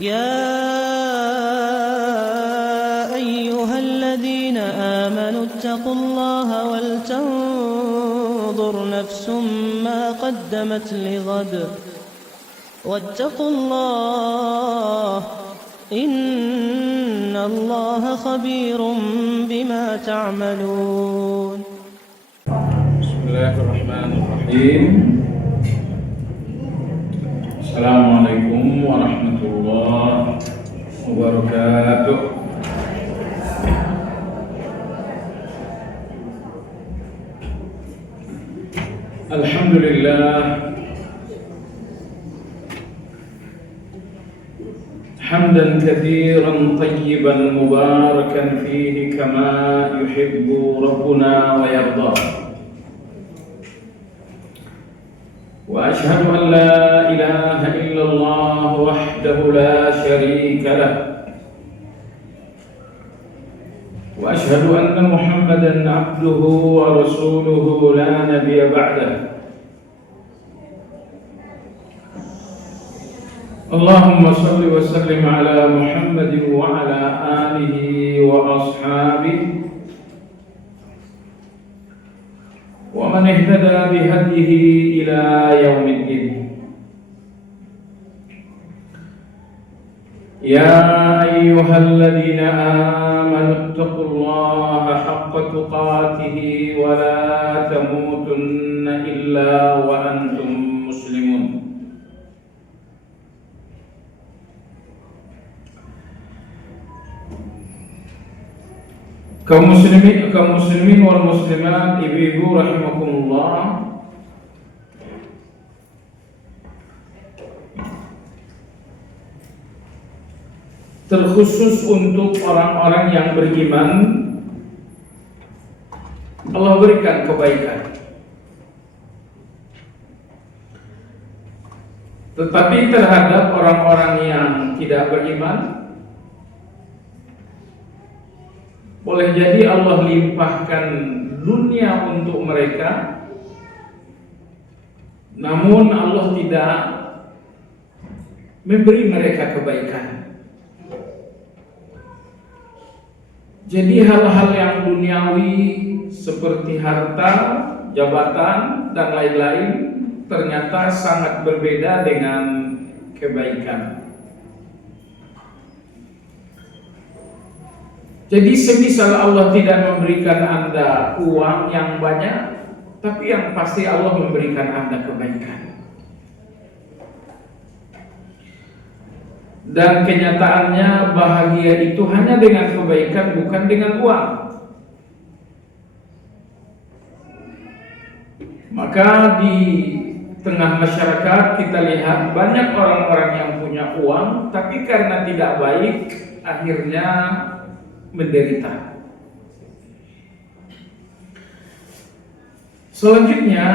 يا أيها الذين آمنوا اتقوا الله ولتنظر نفس ما قدمت لغد واتقوا الله إن الله خبير بما تعملون. بسم الله الرحمن الرحيم. Assalamualaikum warahmatullahi wabarakatuh. Alhamdulillah, hamdan katsiran tayyiban mubarakan fihi kama yuhibbu rabbuna wa yarda. وأشهد أن لا إله إلا الله وحده لا شريك له وأشهد أن محمدا عبده ورسوله لا نبي بعده. اللهم صل وسلم على محمد وعلى آله وأصحابه ومن اهتدى بهديه إلى يوم الدين. يا أيها الذين آمنوا اتقوا الله حق تقاته ولا تموتن إلا وأنتم مسلمون. Kaum muslimin wal muslimat, ibu-ibu rahimakumullah. Terkhusus untuk orang-orang yang beriman, Allah berikan kebaikan. Tetapi terhadap orang-orang yang tidak beriman, boleh jadi Allah limpahkan dunia untuk mereka, namun Allah tidak memberi mereka kebaikan. Jadi hal-hal yang duniawi seperti harta, jabatan, dan lain-lain ternyata sangat berbeda dengan kebaikan. Jadi semisal Allah tidak memberikan Anda uang yang banyak, tapi yang pasti Allah memberikan Anda kebaikan. Dan kenyataannya bahagia itu hanya dengan kebaikan, bukan dengan uang. Maka di tengah masyarakat kita lihat banyak orang-orang yang punya uang, tapi karena tidak baik, akhirnya menderita. Selanjutnya,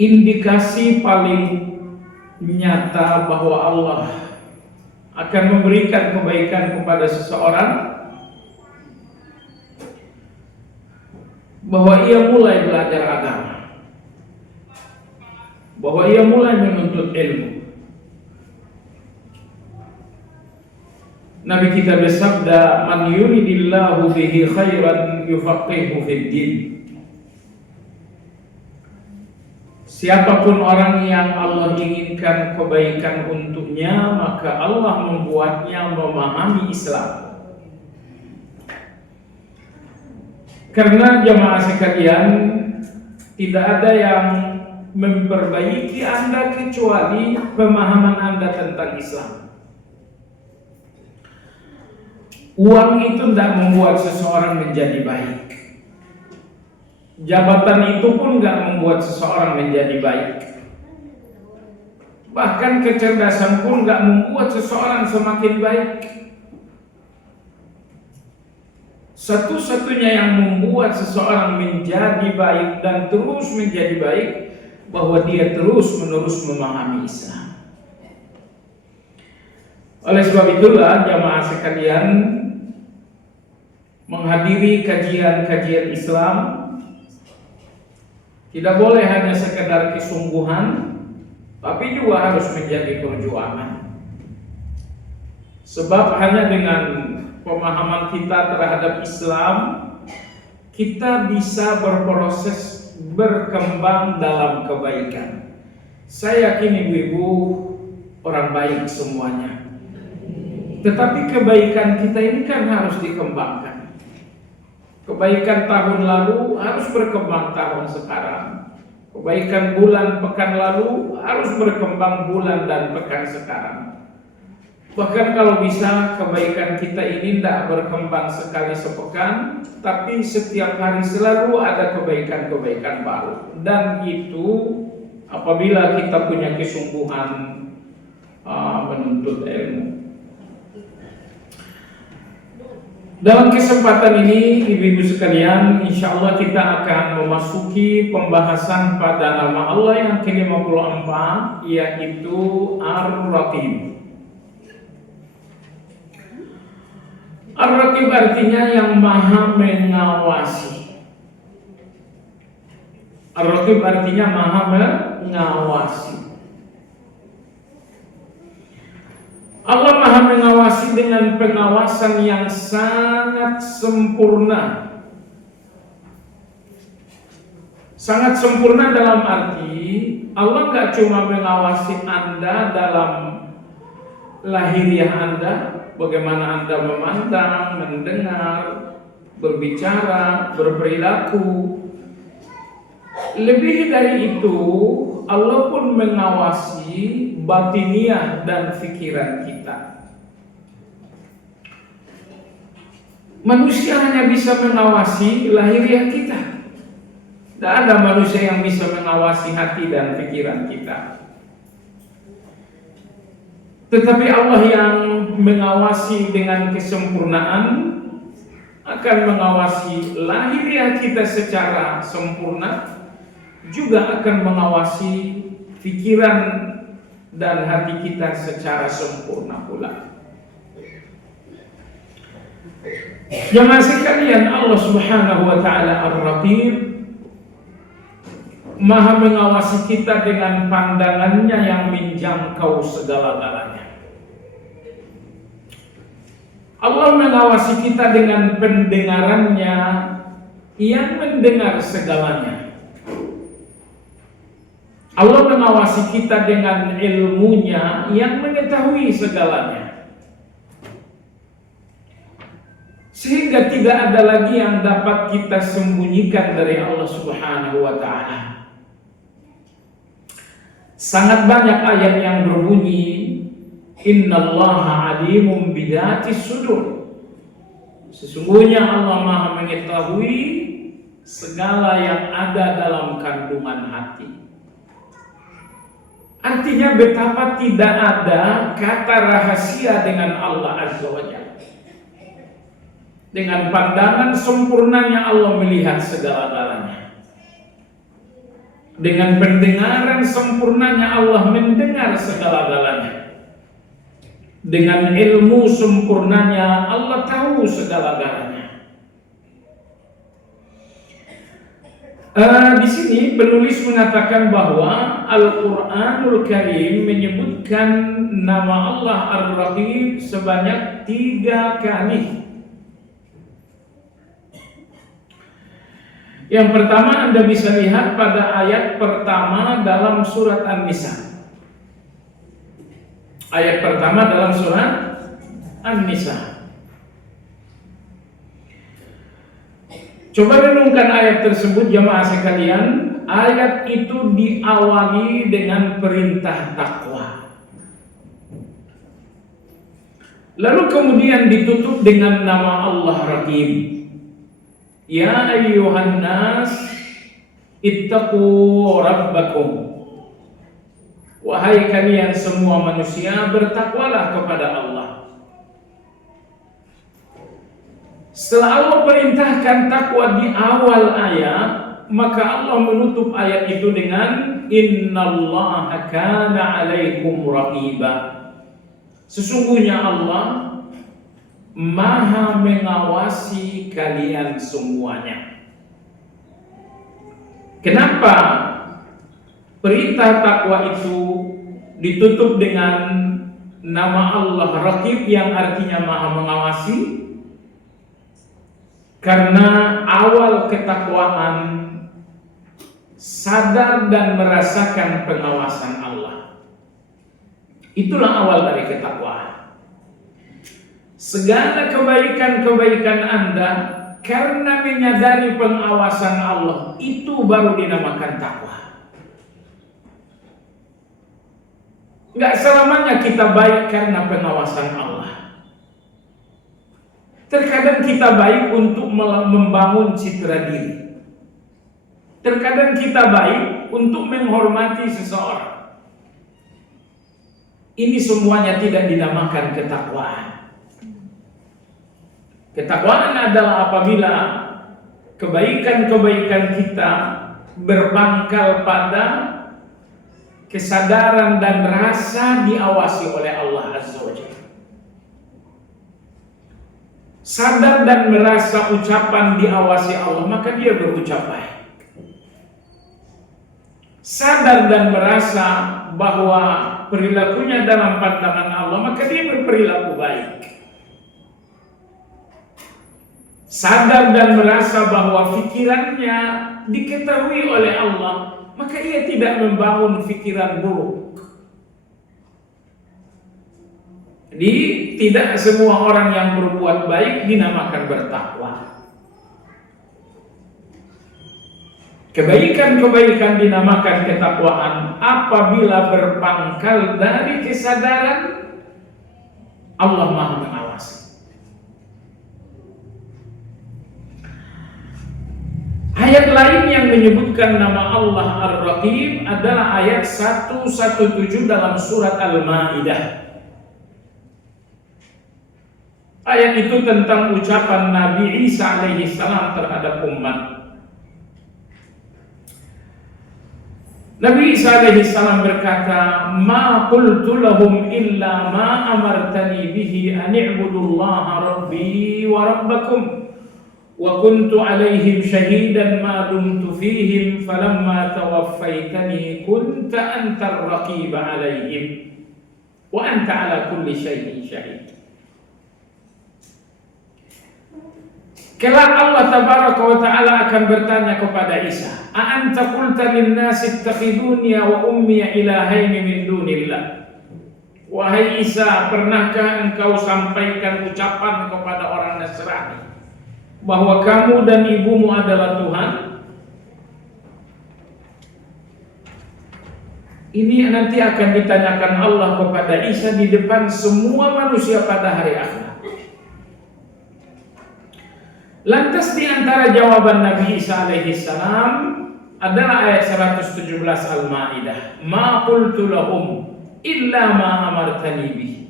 indikasi paling nyata bahwa Allah akan memberikan kebaikan kepada seseorang, bahwa ia mulai belajar agama, bahwa ia mulai menuntut ilmu. Nabi kita bersabda, "Man yuridillahu bihi khairan yufaqihuhu fid din." Siapapun orang yang Allah inginkan kebaikan untuknya, maka Allah membuatnya memahami Islam. Karena jamaah sekalian, tidak ada yang memperbaiki Anda kecuali pemahaman Anda tentang Islam. Uang itu tidak membuat seseorang menjadi baik. Jabatan itu pun tidak membuat seseorang menjadi baik. Bahkan kecerdasan pun tidak membuat seseorang semakin baik. Satu-satunya yang membuat seseorang menjadi baik dan terus menjadi baik, bahwa dia terus-menerus memahami Islam. Oleh sebab itulah jamaah sekalian, menghadiri kajian-kajian Islam tidak boleh hanya sekedar kesungguhan, tapi juga harus menjadi perjuangan. Sebab hanya dengan pemahaman kita terhadap Islam, kita bisa berproses berkembang dalam kebaikan. Saya yakin ibu-ibu orang baik semuanya. Tetapi kebaikan kita ini kan harus dikembangkan. Kebaikan tahun lalu harus berkembang tahun sekarang. Kebaikan bulan pekan lalu harus berkembang bulan dan pekan sekarang. Bahkan kalau bisa kebaikan kita ini tidak berkembang sekali sepekan, tapi setiap hari selalu ada kebaikan-kebaikan baru. Dan itu apabila kita punya kesungguhan menuntut ilmu. Dalam kesempatan ini, ibu-ibu sekalian, insya Allah kita akan memasuki pembahasan pada nama Allah yang ke-54, yaitu Ar-Raqib. Ar-Raqib artinya yang maha mengawasi. Ar-Raqib artinya maha mengawasi. Allah maha mengawasi dengan pengawasan yang sangat sempurna. Sangat sempurna dalam arti Allah gak cuma mengawasi Anda dalam lahiriah Anda, bagaimana Anda memandang, mendengar, berbicara, berperilaku. Lebih dari itu, Allah pun mengawasi batiniah dan pikiran kita. Manusia hanya bisa mengawasi lahiriah kita. Tidak ada manusia yang bisa mengawasi hati dan pikiran kita. Tetapi Allah yang mengawasi dengan kesempurnaan akan mengawasi lahiriah kita secara sempurna, juga akan mengawasi pikiran dan hati kita secara sempurna pula. Jemaah sekalian, Allah Subhanahu wa taala Ar-Raqib maha mengawasi kita dengan pandangannya yang menjangkau segala-galanya. Allah mengawasi kita dengan pendengarannya yang mendengar segalanya. Allah mengawasi kita dengan ilmunya yang mengetahui segalanya. Sehingga tidak ada lagi yang dapat kita sembunyikan dari Allah Subhanahu wa taala. Sangat banyak ayat yang berbunyi Innallaha alimun bidatis sudur. Sesungguhnya Allah maha mengetahui segala yang ada dalam kandungan hati. Artinya betapa tidak ada kata rahasia dengan Allah Azza wa Jalla. Dengan pandangan sempurnanya Allah melihat segala-galanya. Dengan pendengaran sempurnanya Allah mendengar segala-galanya. Dengan ilmu sempurnanya Allah tahu segala-galanya. Di sini penulis mengatakan bahwa Al-Quranul Karim menyebutkan nama Allah Ar-Raqib sebanyak 3 kali. Yang pertama Anda bisa lihat pada ayat pertama dalam surat An-Nisa. Ayat pertama dalam surat An-Nisa. Coba renungkan ayat tersebut jemaah sekalian. Ayat itu diawali dengan perintah takwa. Lalu kemudian ditutup dengan nama Allah Raqib. Ya ayyuhan nas ittaqu rabbakum. Wahai kalian semua manusia, bertakwalah kepada Allah. Setelah Allah perintahkan takwa di awal ayat, maka Allah menutup ayat itu dengan innallaha kana 'alaikum raqiba. Sesungguhnya Allah maha mengawasi kalian semuanya. Kenapa perintah takwa itu ditutup dengan nama Allah Raqib yang artinya Maha mengawasi, karena awal ketakwaan sadar dan merasakan pengawasan Allah. Itulah awal dari ketakwaan. Segala kebaikan-kebaikan Anda karena menyadari pengawasan Allah, itu baru dinamakan takwa. Enggak selamanya kita baik karena pengawasan Allah. Terkadang kita baik untuk membangun citra diri. Terkadang kita baik untuk menghormati seseorang. Ini semuanya tidak dinamakan ketakwaan. Ketakwaan adalah apabila kebaikan-kebaikan kita berpangkal pada kesadaran dan rasa diawasi oleh Allah Azza wa Jalla. Sadar dan merasa ucapan diawasi Allah, maka dia berucap baik. Sadar dan merasa bahwa perilakunya dalam pandangan Allah, maka dia berperilaku baik. Sadar dan merasa bahwa pikirannya diketahui oleh Allah, maka ia tidak membangun pikiran buruk. Jadi tidak semua orang yang berbuat baik dinamakan bertakwa. Kebaikan-kebaikan dinamakan ketakwaan apabila berpangkal dari kesadaran Allah Maha mengawasi. Ayat lain yang menyebutkan nama Allah Ar-Raqib adalah ayat 117 dalam surat Al-Maidah. Ayat itu tentang ucapan Nabi Isa alaihi salam terhadap umat. Nabi Isa alaihi salam berkata, "Ma qultu lahum illa ma amartani bihi an i'budullaha rabbi wa rabbakum. Wa kuntu alaihim syahidan ma dumtu fihim falamma tawaffaytani kunta antar raqiba alaihim wa anta ala kulli syai'in syahid." Kelak Allah tabaraka wa ta'ala akan bertanya kepada Isa, "A anta qulta lin-nasi ittakhiduni wa ummi ilahaini min dunillah?" Wahai Isa, pernahkah engkau sampaikan ucapan kepada orang Nasrani bahwa kamu dan ibumu adalah Tuhan? Ini nanti akan ditanyakan Allah kepada Isa di depan semua manusia pada hari akhirat. Lantas di antara jawaban Nabi Isa alaihi salam adalah ayat 117 Al-Maidah, "Ma qultu lahum illa ma amartani bihi."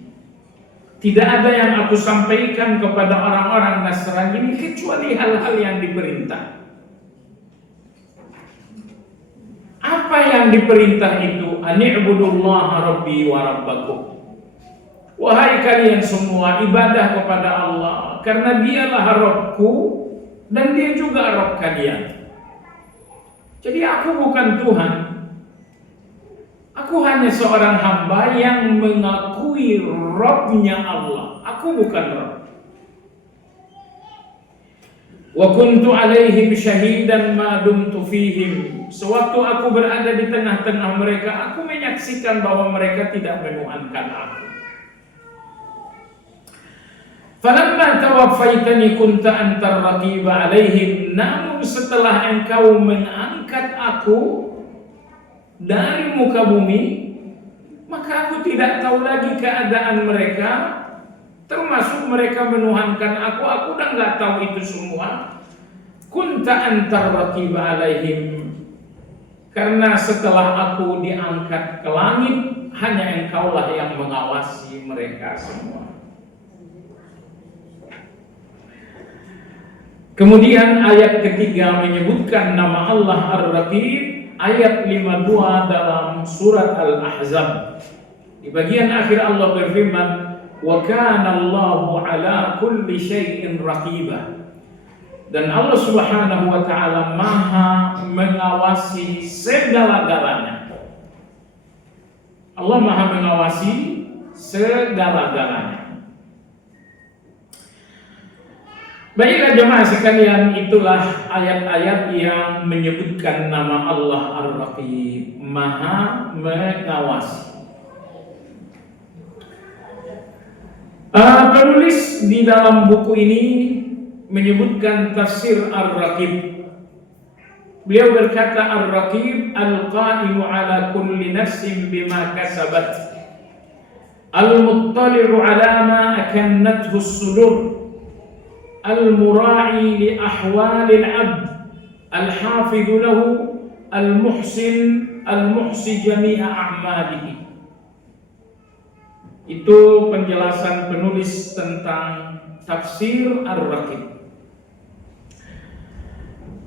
Tidak ada yang aku sampaikan kepada orang-orang Nasrani ini kecuali hal-hal yang diperintah. Apa yang diperintah itu? Ani'budullaha rabbi wa rabbakum. Wahai kalian semua, ibadah kepada Allah, karena dialah Rabbku dan dia juga Rabb kalian. Jadi aku bukan Tuhan. Aku hanya seorang hamba yang mengakui Rabbnya Allah. Aku bukan Rabb. Wa kuntu alaihim syahidan ma dumtu fihim. Sewaktu aku berada di tengah-tengah mereka, aku menyaksikan bahwa mereka tidak menuhankan aku. Falamma tawaffaitani kunta antar raqiba alaihim. Namun setelah engkau mengangkat aku dari muka bumi, maka aku tidak tahu lagi keadaan mereka, termasuk mereka menuhankan aku udah nggak tahu itu semua. Kunta antar raqiba alaihim. Karena setelah aku diangkat ke langit, hanya engkaulah yang mengawasi mereka semua. Kemudian ayat ketiga menyebutkan nama Allah Ar-Raqib, ayat 52 dalam surat Al-Ahzab. Di bagian akhir Allah berfirman, "Wa kana Allahu ala kulli syai'in raqiba." Dan Allah Subhanahu wa taala Maha mengawasi segala-galanya. Allah Maha mengawasi segala-galanya. Baiklah jemaah sekalian, itulah ayat-ayat yang menyebutkan nama Allah Ar-Raqib, Maha mengawasi. Penulis di dalam buku ini menyebutkan tafsir Ar-Raqib. Beliau berkata, Ar-Raqib al-qa'imu ala kulli nafsin bima kasabat, al-muttali'u ala ma akannathu as-sudur, al-mura'i li ahwalil 'abd, al-hafidhu lahu, al-muhsi jami'a a'malihi. Itu penjelasan penulis tentang tafsir Ar-Raqib.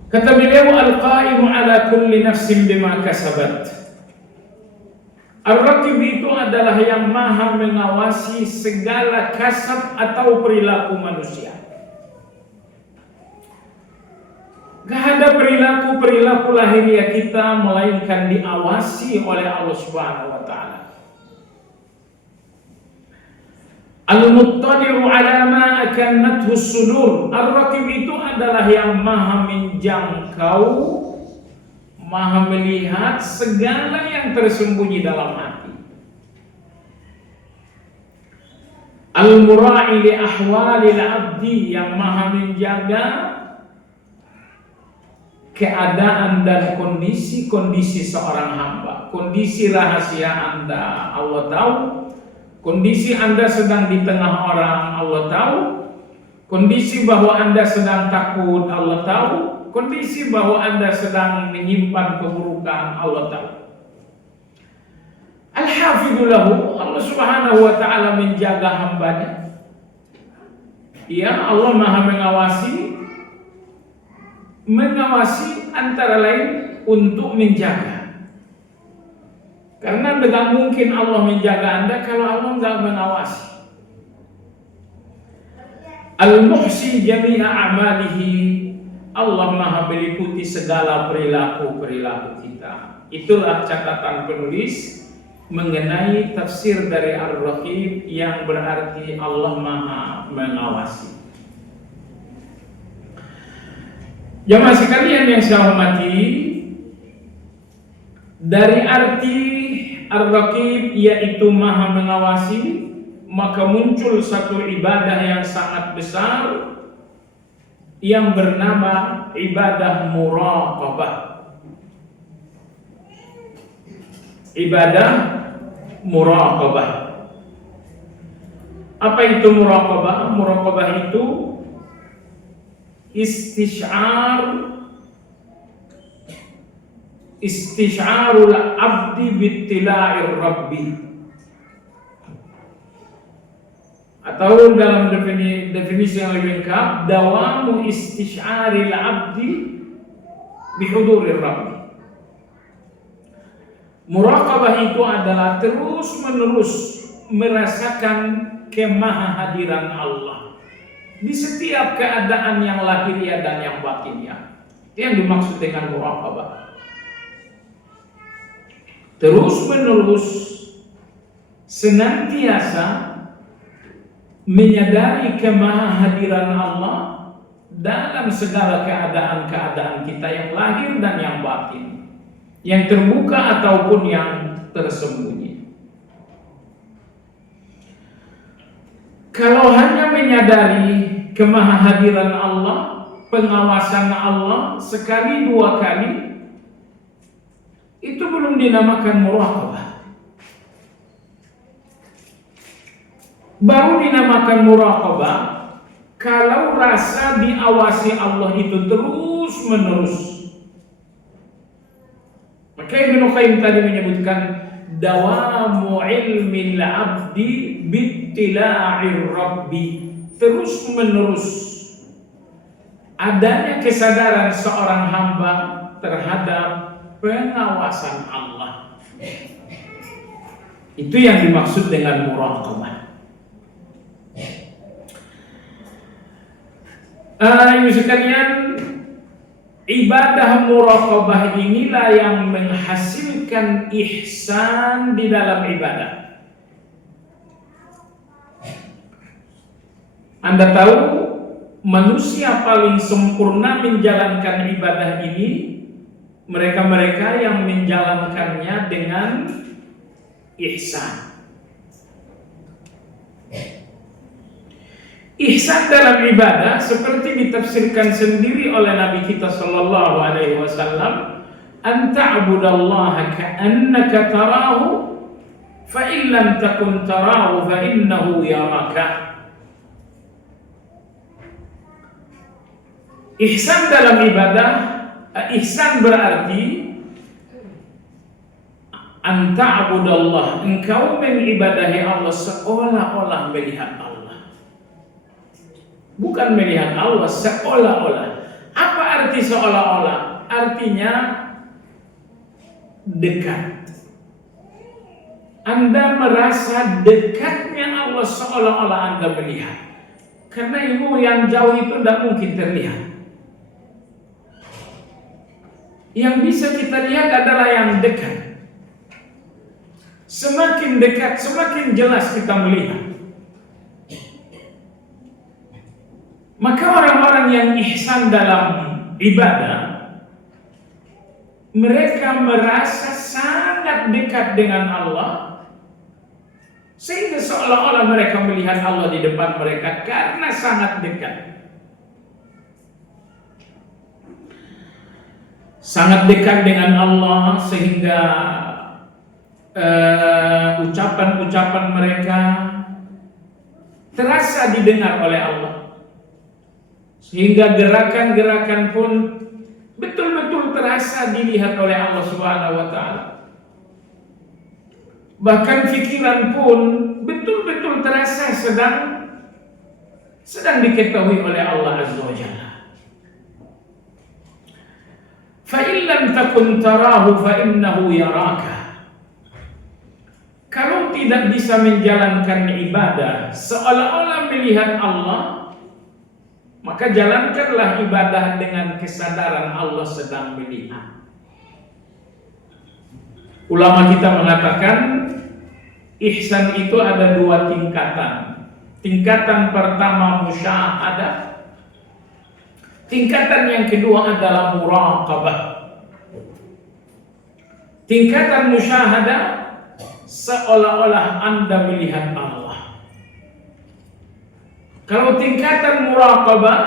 Kata beliau, al-qa'imu ala kulli nafsin bima kasabat. Ar-Raqib itu adalah yang maha mengawasi segala kasab atau perilaku manusia. Gak ada perilaku lahiriah kita melainkan diawasi oleh Allah Subhanahu wa taala. Al-muttali'u ala ma akannathu as-sudur. Ar-Raqib itu adalah yang maha menjangkau, maha melihat segala yang tersembunyi dalam hati. Al-mura'i li ahwalil 'abdi, yang maha menjaga keadaan dan kondisi seorang hamba. Kondisi rahasia Anda Allah tahu. Kondisi Anda sedang di tengah orang Allah tahu. Kondisi bahwa Anda sedang takut Allah tahu. Kondisi bahwa Anda sedang menyimpan keburukan Allah tahu. Al-hafidhu lahu, Allah Subhanahu wa taala menjaga hambanya. Ya, Allah Maha mengawasi antara lain untuk menjaga. Karena tidak mungkin Allah menjaga Anda kalau Allah nggak mengawasi. Al-muhsi jami'a a'malihi, Allah Maha meliputi segala perilaku kita. Itulah catatan penulis mengenai tafsir dari Ar-Raqib, yang berarti Allah Maha mengawasi. Jamaah sekalian yang saya hormati, dari arti Ar-Raqib yaitu Maha mengawasi, maka muncul satu ibadah yang sangat besar yang bernama ibadah muraqabah. Ibadah muraqabah. Apa itu muraqabah? Muraqabah itu istisyarul abdi bittila'ir rabbi, atau dalam definisi yang lebih lengkap, dawamu istisyaril abdi bihudurir rabbi. Muraqabah itu adalah terus-menerus merasakan kemahahadiran Allah di setiap keadaan yang lahiriah dan yang batiniah. Itu yang dimaksud dengan muraqabah. Terus-menerus senantiasa menyadari kemahahadiran Allah dalam segala keadaan-keadaan kita yang lahir dan yang batin, yang terbuka ataupun yang tersembunyi. Kalau hanya menyadari kemahahadiran Allah, pengawasan Allah sekali dua kali, itu belum dinamakan muraqabah. Baru dinamakan muraqabah kalau rasa diawasi Allah itu terus menerus. Maka Ibnu Qayyim tadi menyebutkan dawamu ilmil abdi bittila'ir rabbi, terus menerus adanya kesadaran seorang hamba terhadap pengawasan Allah. Itu yang dimaksud dengan muraqabah. Ibu sekalian, ibadah muraqabah inilah yang menghasilkan ihsan di dalam ibadah. Anda tahu, manusia paling sempurna menjalankan ibadah ini mereka-mereka yang menjalankannya dengan ihsan. Ihsan dalam ibadah seperti ditafsirkan sendiri oleh Nabi kita sallallahu alaihi wasallam, an ta'budallaha ka'annaka tarahu fa in lam takun tarahu fa innahu yaraka. Ihsan dalam ibadah, ihsan berarti an ta'budallah, engkau mengibadahi Allah seolah-olah melihat Allah. Bukan melihat Allah seolah-olah. Apa arti seolah-olah? Artinya dekat. Anda merasa dekatnya Allah seolah-olah Anda melihat. Karena ilmu yang jauh itu tidak mungkin terlihat. Yang bisa kita lihat adalah yang dekat. Semakin dekat, semakin jelas kita melihat. Maka orang-orang yang ihsan dalam ibadah, mereka merasa sangat dekat dengan Allah, sehingga seolah-olah mereka melihat Allah di depan mereka karena sangat dekat. Sangat dekat dengan Allah sehingga ucapan-ucapan mereka terasa didengar oleh Allah. Sehingga gerakan-gerakan pun betul-betul terasa dilihat oleh Allah Subhanahu wa taala. Bahkan pikiran pun betul-betul terasa sedang diketahui oleh Allah Azza wa Jalla. Fa in lam takun tarahu fa innahu yaraka. Kalau tidak bisa menjalankan ibadah seolah-olah melihat Allah, maka jalankanlah ibadah dengan kesadaran Allah sedang melihat. Ulama kita mengatakan ihsan itu ada dua tingkatan. Tingkatan pertama musyahadah. Tingkatan yang kedua adalah muraqabah. Tingkatan musyahadah seolah-olah Anda melihat Allah. Kalau tingkatan muraqabah,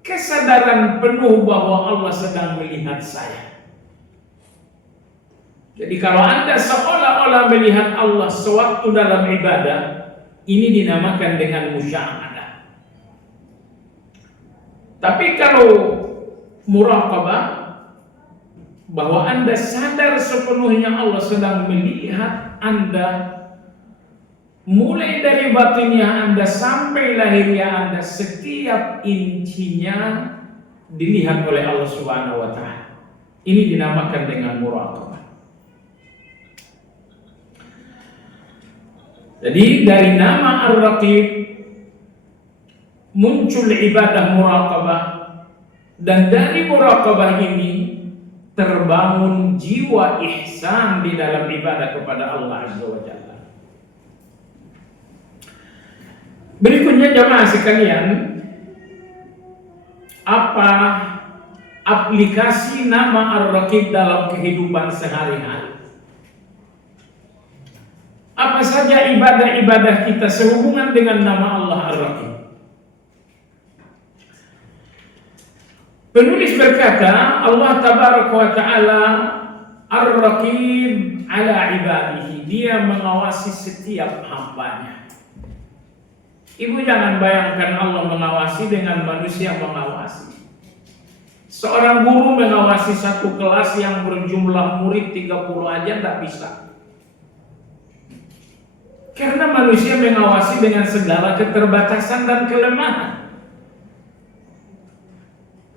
kesadaran penuh bahwa Allah sedang melihat saya. Jadi kalau Anda seolah-olah melihat Allah sewaktu dalam ibadah, ini dinamakan dengan musyahadah. Tapi kalau muraqabah, bahwa Anda sadar sepenuhnya Allah sedang melihat Anda, mulai dari batinnya Anda sampai lahirnya Anda, setiap incinya dilihat oleh Allah Subhanahu wa taala. Ini dinamakan dengan muraqabah. Jadi dari nama Ar-Raqib muncul ibadah muraqabah, dan dari muraqabah ini terbangun jiwa ihsan di dalam ibadah kepada Allah Azza wa Jalla. Berikutnya jamaah sekalian, apa aplikasi nama Ar-Raqib dalam kehidupan sehari-hari? Apa saja ibadah-ibadah kita sehubungan dengan nama Allah Ar-Raqib? Penulis berkata, Allah Tabaraka wa Ta'ala Ar-Raqib ala ibadihi, dia mengawasi setiap hambanya. Ibu jangan bayangkan Allah mengawasi dengan manusia mengawasi. Seorang guru mengawasi satu kelas yang berjumlah murid 30 aja tidak bisa. Karena manusia mengawasi dengan segala keterbatasan dan kelemahan.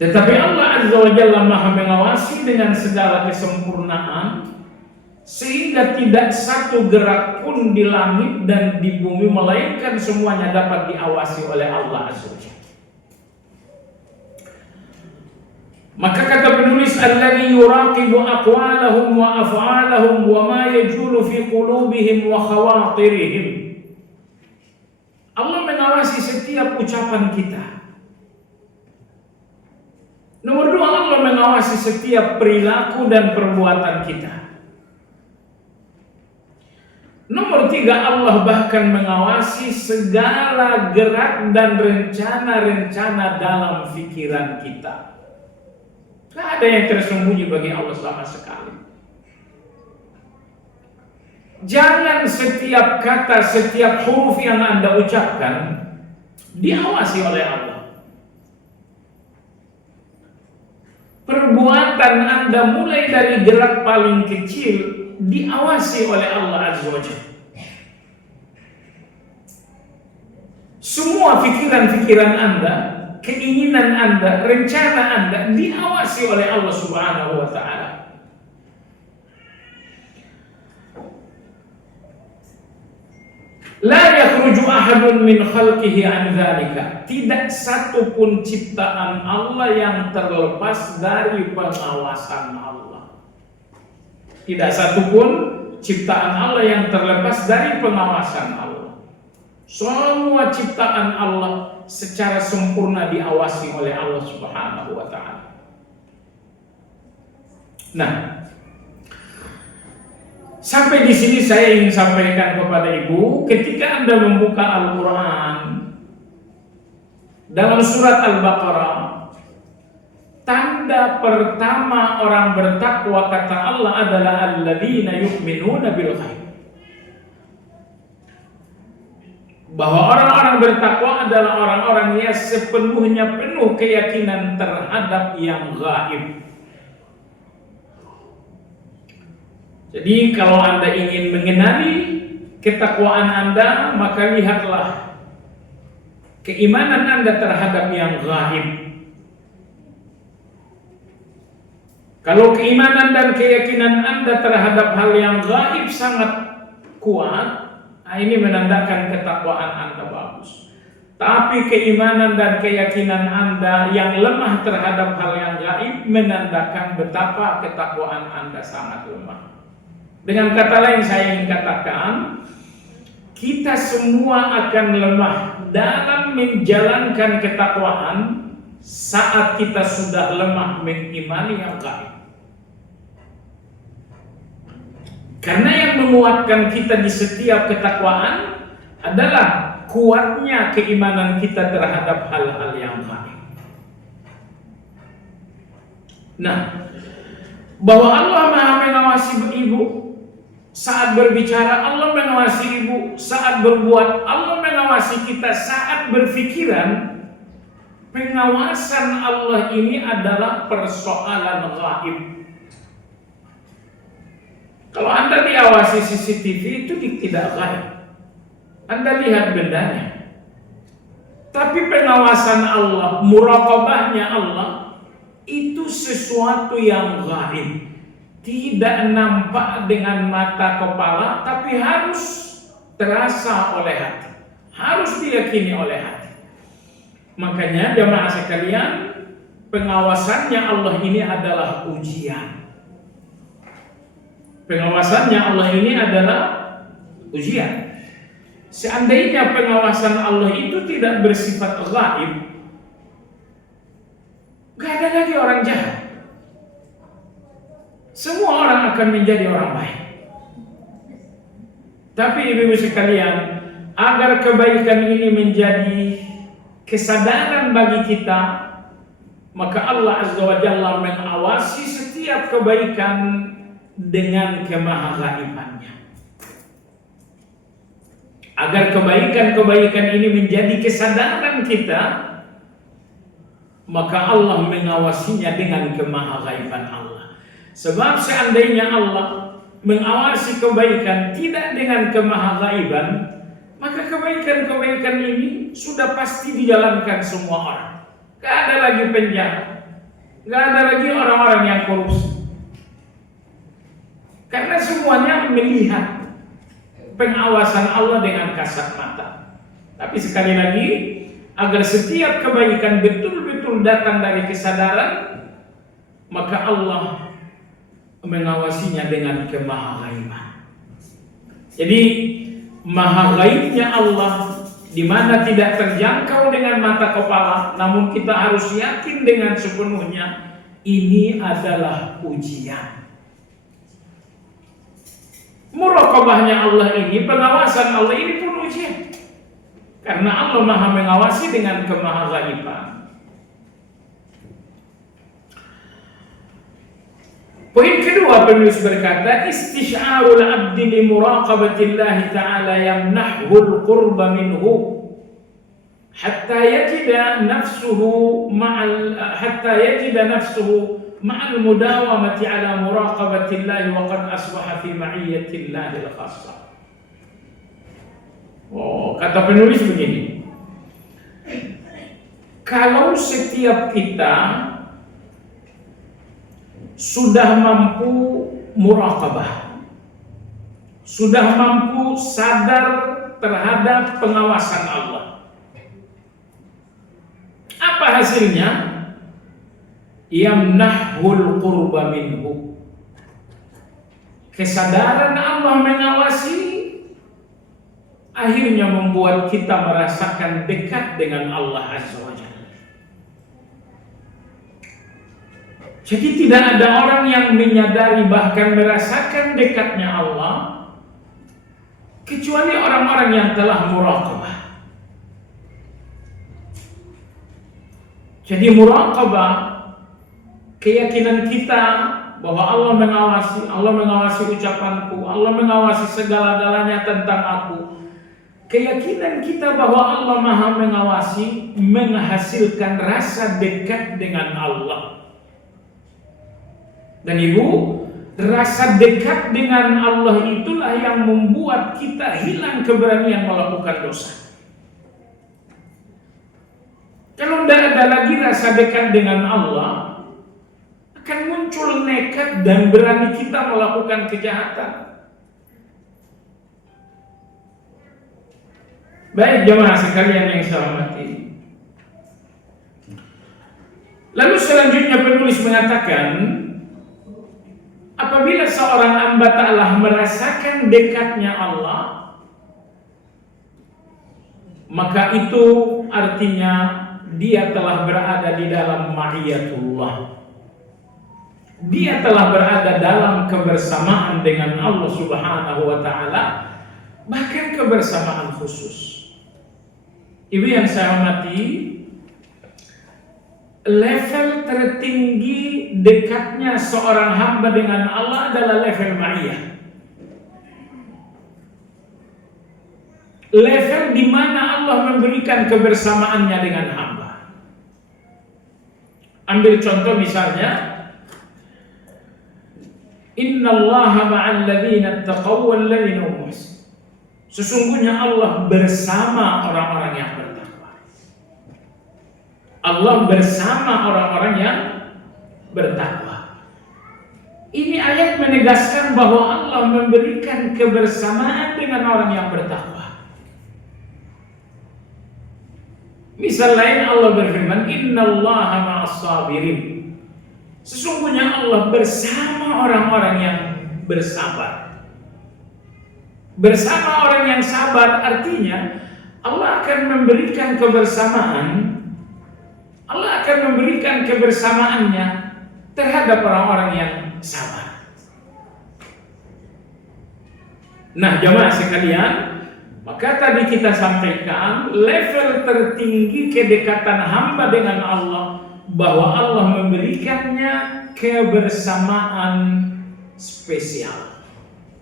Tetapi Allah Azza wa Jalla Maha mengawasi dengan segala kesempurnaan, sehingga tidak satu gerak pun di langit dan di bumi melainkan semuanya dapat diawasi oleh Allah Azza wa Jalla. Maka kata penulis, alladzi yuraqibu aqwalahum wa af'alahum wa ma yajulu fi qulubihim wa khawatirihim. Allah mengawasi setiap ucapan kita. Nomor 2, Allah mengawasi setiap perilaku dan perbuatan kita. Nomor 3, Allah bahkan mengawasi segala gerak dan rencana-rencana dalam pikiran kita. Tidak ada yang tersembunyi bagi Allah sama sekali. Jangan setiap kata, setiap huruf yang Anda ucapkan diawasi oleh Allah. Perbuatan Anda mulai dari gerak paling kecil diawasi oleh Allah Azza wa Jalla. Semua pikiran-pikiran Anda, keinginan Anda, rencana Anda diawasi oleh Allah Subhanahu wa taala. La yakhruju ahadun min khalqihi an dzalika. Tidak satu pun ciptaan Allah yang terlepas dari pengawasan Allah. Tidak satu pun ciptaan Allah yang terlepas dari pengawasan Allah. Semua ciptaan Allah secara sempurna diawasi oleh Allah Subhanahu wa taala. Nah, sampai di sini saya ingin sampaikan kepada Ibu, ketika Anda membuka Al-Quran dalam surat Al-Baqarah, tanda pertama orang bertakwa kata Allah adalah alladzina yu'minuna bil ghaib. Bahwa orang-orang bertakwa adalah orang-orang yang sepenuhnya penuh keyakinan terhadap yang gaib. Jadi kalau Anda ingin mengenali ketakwaan Anda, maka lihatlah keimanan Anda terhadap yang gaib. Kalau keimanan dan keyakinan Anda terhadap hal yang gaib sangat kuat, ini menandakan ketakwaan Anda bagus. Tapi keimanan dan keyakinan Anda yang lemah terhadap hal yang gaib menandakan betapa ketakwaan Anda sangat lemah. Dengan kata lain saya ingin katakan, kita semua akan lemah dalam menjalankan ketakwaan saat kita sudah lemah mengimani yang gaib. Karena yang menguatkan kita di setiap ketakwaan adalah kuatnya keimanan kita terhadap hal-hal yang gaib. Nah, bahwa Allah Maha mengawasi ibu saat berbicara, Allah mengawasi ibu saat berbuat, Allah mengawasi kita saat berpikiran. Pengawasan Allah ini adalah persoalan gaib. Kalau Anda diawasi CCTV itu tidak gaib. Anda lihat bendanya. Tapi pengawasan Allah, muraqabahnya Allah itu sesuatu yang gaib. Tidak nampak dengan mata kepala, tapi harus terasa oleh hati. Harus diyakini oleh hati. Makanya jemaah sekalian, pengawasannya Allah ini adalah ujian. Pengawasannya Allah ini adalah ujian. Seandainya pengawasan Allah itu tidak bersifat gaib, gak ada lagi orang jahat. Semua orang akan menjadi orang baik. Tapi ibu-ibu sekalian, agar kebaikan ini menjadi kesadaran bagi kita, maka Allah Azza wa Jalla mengawasi setiap kebaikan dengan kemahagaibannya. Agar kebaikan-kebaikan ini menjadi kesadaran kita, maka Allah mengawasinya dengan kemahagaiban Allah. Sebab seandainya Allah mengawasi kebaikan tidak dengan kemahagaiban, maka kebaikan-kebaikan ini sudah pasti dijalankan semua orang. Gak ada lagi penjahat, gak ada lagi orang-orang yang korupsi. Karena semuanya melihat pengawasan Allah dengan kasat mata. Tapi sekali lagi, agar setiap kebaikan betul-betul datang dari kesadaran, maka Allah mengawasinya dengan kemahaghaiban. Jadi maha gaibnya Allah di mana tidak terjangkau dengan mata kepala, namun kita harus yakin dengan sepenuhnya ini adalah ujian. Muraqabahnya Allah ini, pengawasan Allah ini pun ujian. Karena Allah Maha mengawasi dengan kemahaghaiban. Poin kedua, penulis berkata, istisyarul abdi li muraqabatillahi ta'ala yamnahul qurba minhu hatta yajida nafsuhu ma'al mudawamati ala muraqabatillahi wa qad asbaha fi ma'iyyatillahi al-khassah. Kata penulis begini, kalau setiap kita sudah mampu muraqabah, sudah mampu sadar terhadap pengawasan Allah, apa hasilnya? Yamnahul qurba minhu. Kesadaran Allah mengawasi akhirnya membuat kita merasakan dekat dengan Allah Azza wa Jalla. Jadi tidak ada orang yang menyadari bahkan merasakan dekatnya Allah kecuali orang-orang yang telah muraqabah. Jadi muraqabah, keyakinan kita bahwa Allah mengawasi ucapanku, Allah mengawasi segala-galanya tentang aku. Keyakinan kita bahwa Allah Maha mengawasi menghasilkan rasa dekat dengan Allah. Dan Ibu, rasa dekat dengan Allah itulah yang membuat kita hilang keberanian melakukan dosa. Kalau tidak ada lagi rasa dekat dengan Allah, akan muncul nekat dan berani kita melakukan kejahatan. Baik jemaah sekalian yang saya hormati. Lalu selanjutnya penulis mengatakan, apabila seorang hamba ta'ala merasakan dekatnya Allah, maka itu artinya dia telah berada di dalam ma'iyatullah. Dia telah berada dalam kebersamaan dengan Allah Subhanahu wa ta'ala, bahkan kebersamaan khusus. Ibu yang saya hormati, level tertinggi dekatnya seorang hamba dengan Allah adalah level ma'iyah. Level di mana Allah memberikan kebersamaannya dengan hamba. Ambil contoh misalnya, innallaha ma'al ladzina taqaw wal ladzina hum muhsinun. Sesungguhnya Allah bersama orang-orang yang bertakwa. Allah bersama orang-orang yang bertakwa. Ini ayat menegaskan bahwa Allah memberikan kebersamaan dengan orang yang bertakwa. Misal lain Allah berfirman, innallaha ma'as sabirin. Sesungguhnya Allah bersama orang-orang yang bersabar. Bersama orang yang sabar artinya Allah akan memberikan kebersamaan. Allah akan memberikan kebersamaannya terhadap orang-orang yang sabar. Nah, jemaah sekalian, maka tadi kita sampaikan level tertinggi kedekatan hamba dengan Allah, bahwa Allah memberikannya kebersamaan spesial,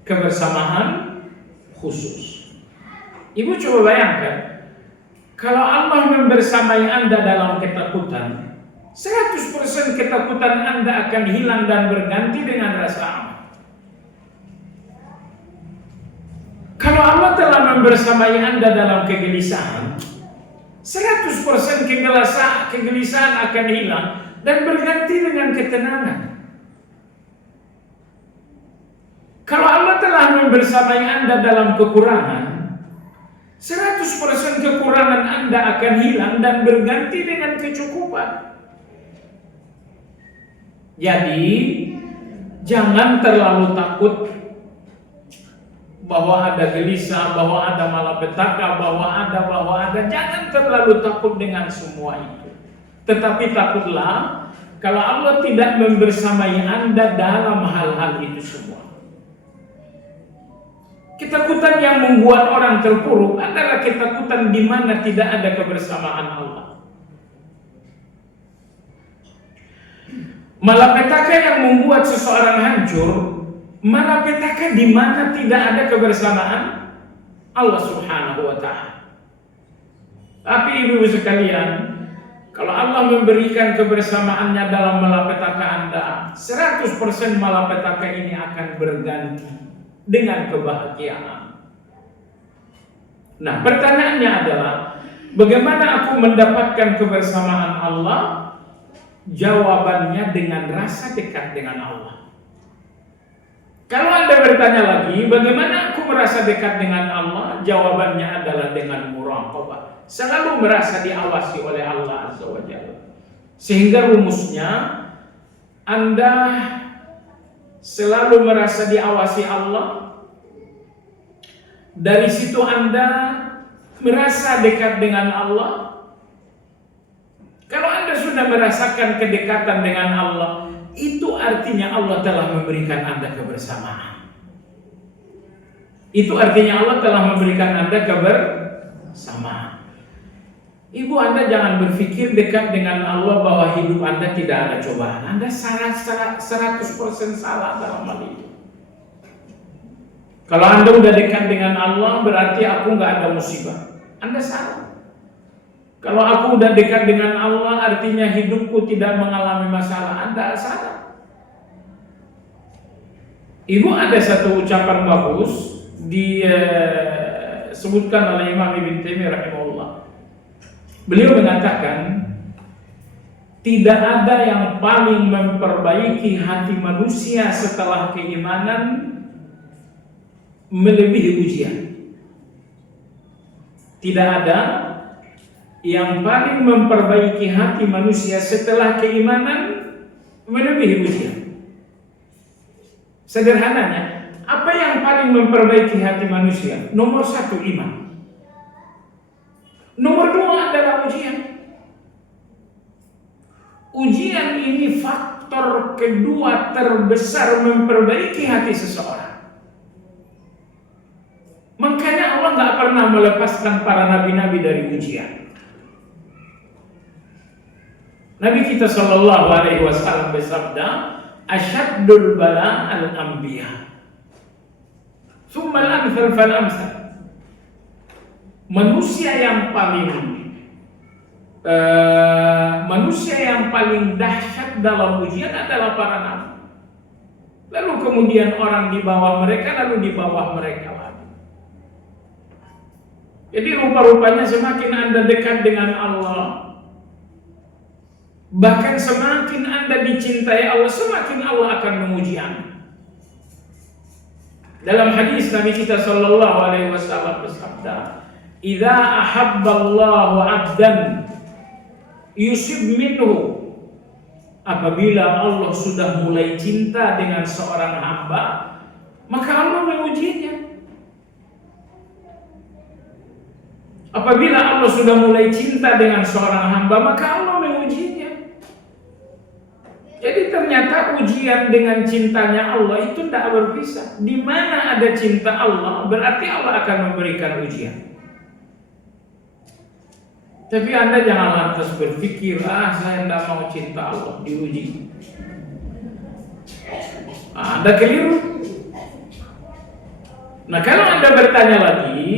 kebersamaan khusus. Ibu coba bayangkan, kalau Allah membersamai Anda dalam ketakutan, 100% ketakutan Anda akan hilang dan berganti dengan rasa aman. Kalau Allah telah membersamai Anda dalam kegelisahan, 100% kegelisahan akan hilang dan berganti dengan ketenangan. Kalau Allah telah membersamai Anda dalam kekurangan, 100% kekurangan Anda akan hilang dan berganti dengan kecukupan. Jadi jangan terlalu takut bahwa ada gelisah, bahwa ada malapetaka, bahwa ada. Jangan terlalu takut dengan semua itu. Tetapi takutlah kalau Allah tidak membersamai Anda dalam hal-hal itu semua. Ketakutan yang membuat orang terpuruk adalah ketakutan di mana tidak ada kebersamaan Allah. Malapetaka yang membuat seseorang hancur, malapetaka di mana tidak ada kebersamaan Allah Subhanahu wa Ta'ala. Tapi ibu sekalian, kalau Allah memberikan kebersamaannya dalam malapetaka Anda, 100% malapetaka ini akan berganti dengan kebahagiaan. Nah, pertanyaannya adalah, bagaimana aku mendapatkan kebersamaan Allah? Jawabannya dengan rasa dekat dengan Allah. Kalau Anda bertanya lagi, bagaimana aku merasa dekat dengan Allah? Jawabannya adalah dengan muraqabah. Selalu merasa diawasi oleh Allah Azza wa Jalla. Sehingga rumusnya, Anda selalu merasa diawasi Allah. Dari situ Anda merasa dekat dengan Allah. Kalau Anda sudah merasakan kedekatan dengan Allah, itu artinya Allah telah memberikan Anda kebersamaan. Itu artinya Allah telah memberikan Anda kebersamaan. Ibu, Anda jangan berpikir dekat dengan Allah bahwa hidup Anda tidak ada cobaan. Anda 100% salah dalam hal itu. Kalau Anda udah dekat dengan Allah, berarti aku nggak ada musibah. Anda salah. Kalau aku udah dekat dengan Allah, artinya hidupku tidak mengalami masalah. Anda salah. Ibu, ada satu ucapan bagus disebutkan oleh Imam Ibn Taimiyah rahimahullah. Beliau mengatakan, tidak ada yang paling memperbaiki hati manusia setelah keimanan melebihi ujian. Tidak ada yang paling memperbaiki hati manusia setelah keimanan melebihi ujian. Sederhananya, apa yang paling memperbaiki hati manusia? Nomor 1, iman. Nomor 2 adalah ujian. Ujian ini faktor kedua terbesar memperbaiki hati seseorang. Makanya Allah nggak pernah melepaskan para nabi-nabi dari ujian. Nabi kita Shallallahu Alaihi Wasallam bersabda, "Asyaddul bala al-anbiya, tsumma al-amsal fal-amsal." Manusia yang paling dahsyat dalam ujian adalah para nabi. Lalu kemudian orang di bawah mereka, lalu di bawah mereka lagi. Jadi rupa-rupanya semakin Anda dekat dengan Allah, bahkan semakin Anda dicintai Allah, semakin Allah akan menguji Anda. Dalam hadis Nabi kita Shallallahu Alaihi Wasallam bersabda, "Idza ahabballahu 'abdan yusib minhu." Apabila Allah sudah mulai cinta dengan seorang hamba, maka Allah mengujinya. Apabila Allah sudah mulai cinta dengan seorang hamba, maka Allah mengujinya. Jadi ternyata ujian dengan cintanya Allah itu tidak berpisah. Di mana ada cinta Allah, berarti Allah akan memberikan ujian. Tapi Anda jangan lantas berpikir, saya tidak mau cinta Allah, diuji. Anda keliru. Nah, kalau Anda bertanya lagi,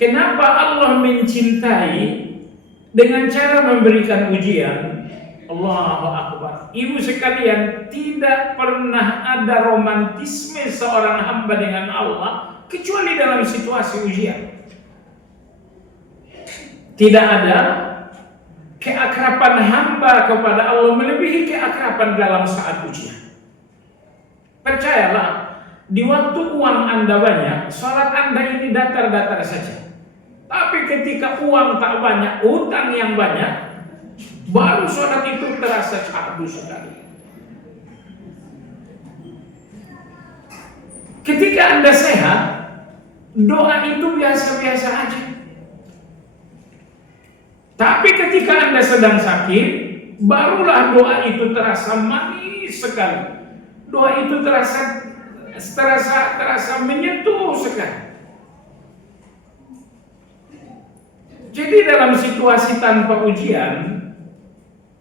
kenapa Allah mencintai dengan cara memberikan ujian? Allahu Akbar. Ibu sekalian, tidak pernah ada romantisme seorang hamba dengan Allah kecuali dalam situasi ujian. Tidak ada keakraban hamba kepada Allah melebihi keakraban dalam saat ujian. Percayalah, di waktu uang Anda banyak, salat Anda ini datar-datar saja. Tapi ketika uang tak banyak, utang yang banyak, baru salat itu terasa syahdu sekali. Ketika Anda sehat, doa itu biasa-biasa aja. Tapi ketika Anda sedang sakit, barulah doa itu terasa manis sekali. Doa itu terasa menyentuh sekali. Jadi dalam situasi tanpa ujian,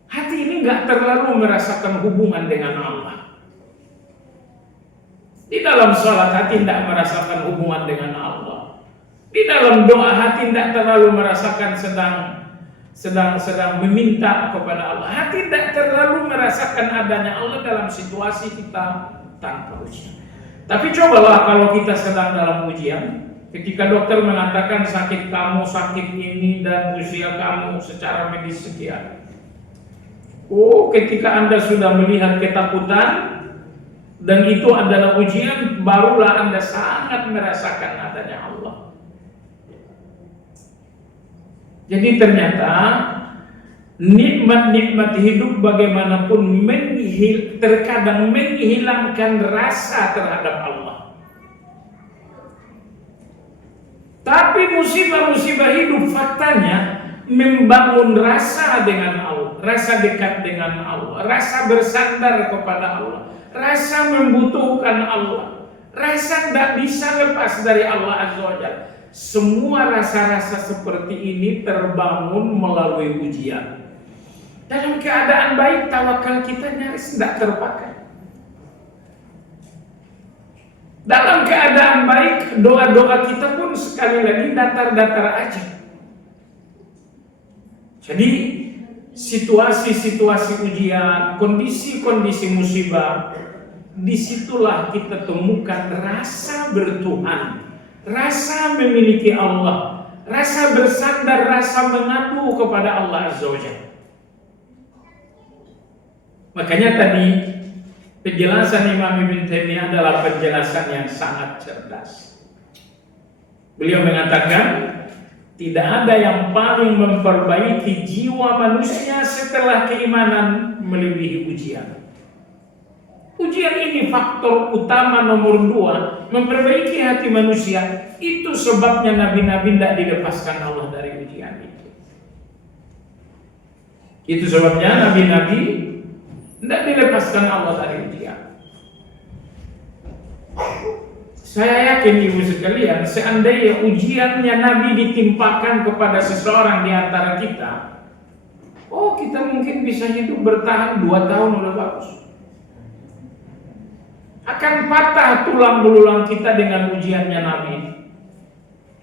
hati ini nggak terlalu merasakan hubungan dengan Allah. Di dalam sholat hati tidak merasakan hubungan dengan Allah. Di dalam doa hati tidak terlalu merasakan sedang meminta kepada Allah. Hati tidak terlalu merasakan adanya Allah dalam situasi kita tanpa ujian. Tapi cobalah kalau kita sedang dalam ujian, ketika dokter mengatakan sakit kamu sakit ini dan usia kamu secara medis sekian. Ketika Anda sudah melihat ketakutan dan itu adalah ujian, barulah Anda sangat merasakan adanya Allah. Jadi ternyata nikmat-nikmat hidup bagaimanapun terkadang menghilangkan rasa terhadap Allah. Tapi musibah-musibah hidup faktanya membangun rasa dengan Allah, rasa dekat dengan Allah, rasa bersandar kepada Allah, rasa membutuhkan Allah, rasa tidak bisa lepas dari Allah Azza wa Jalla. Semua rasa-rasa seperti ini terbangun melalui ujian. Dalam keadaan baik, tawakal kita nyaris tidak terpakai. Dalam keadaan baik, doa-doa kita pun sekali lagi datar-datar aja. Jadi situasi-situasi ujian, kondisi-kondisi musibah, disitulah kita temukan rasa bertuhan, rasa memiliki Allah, rasa bersandar, rasa mengadu kepada Allah Azza wa Jalla. Makanya tadi penjelasan Imam Ibn Taimiyah adalah penjelasan yang sangat cerdas. Beliau mengatakan, tidak ada yang paling memperbaiki jiwa manusia setelah keimanan melebihi ujian. Ujian ini faktor utama nomor 2 memperbaiki hati manusia. Itu sebabnya nabi-nabi tidak dilepaskan Allah dari ujian itu. Itu sebabnya nabi-nabi tidak dilepaskan Allah dari ujian. Saya yakin ibu sekalian, seandainya ujiannya Nabi ditimpakan kepada seseorang di antara kita, kita mungkin bisa hidup bertahan 2 tahun udah bagus. Akan patah tulang belulang kita dengan ujiannya Nabi.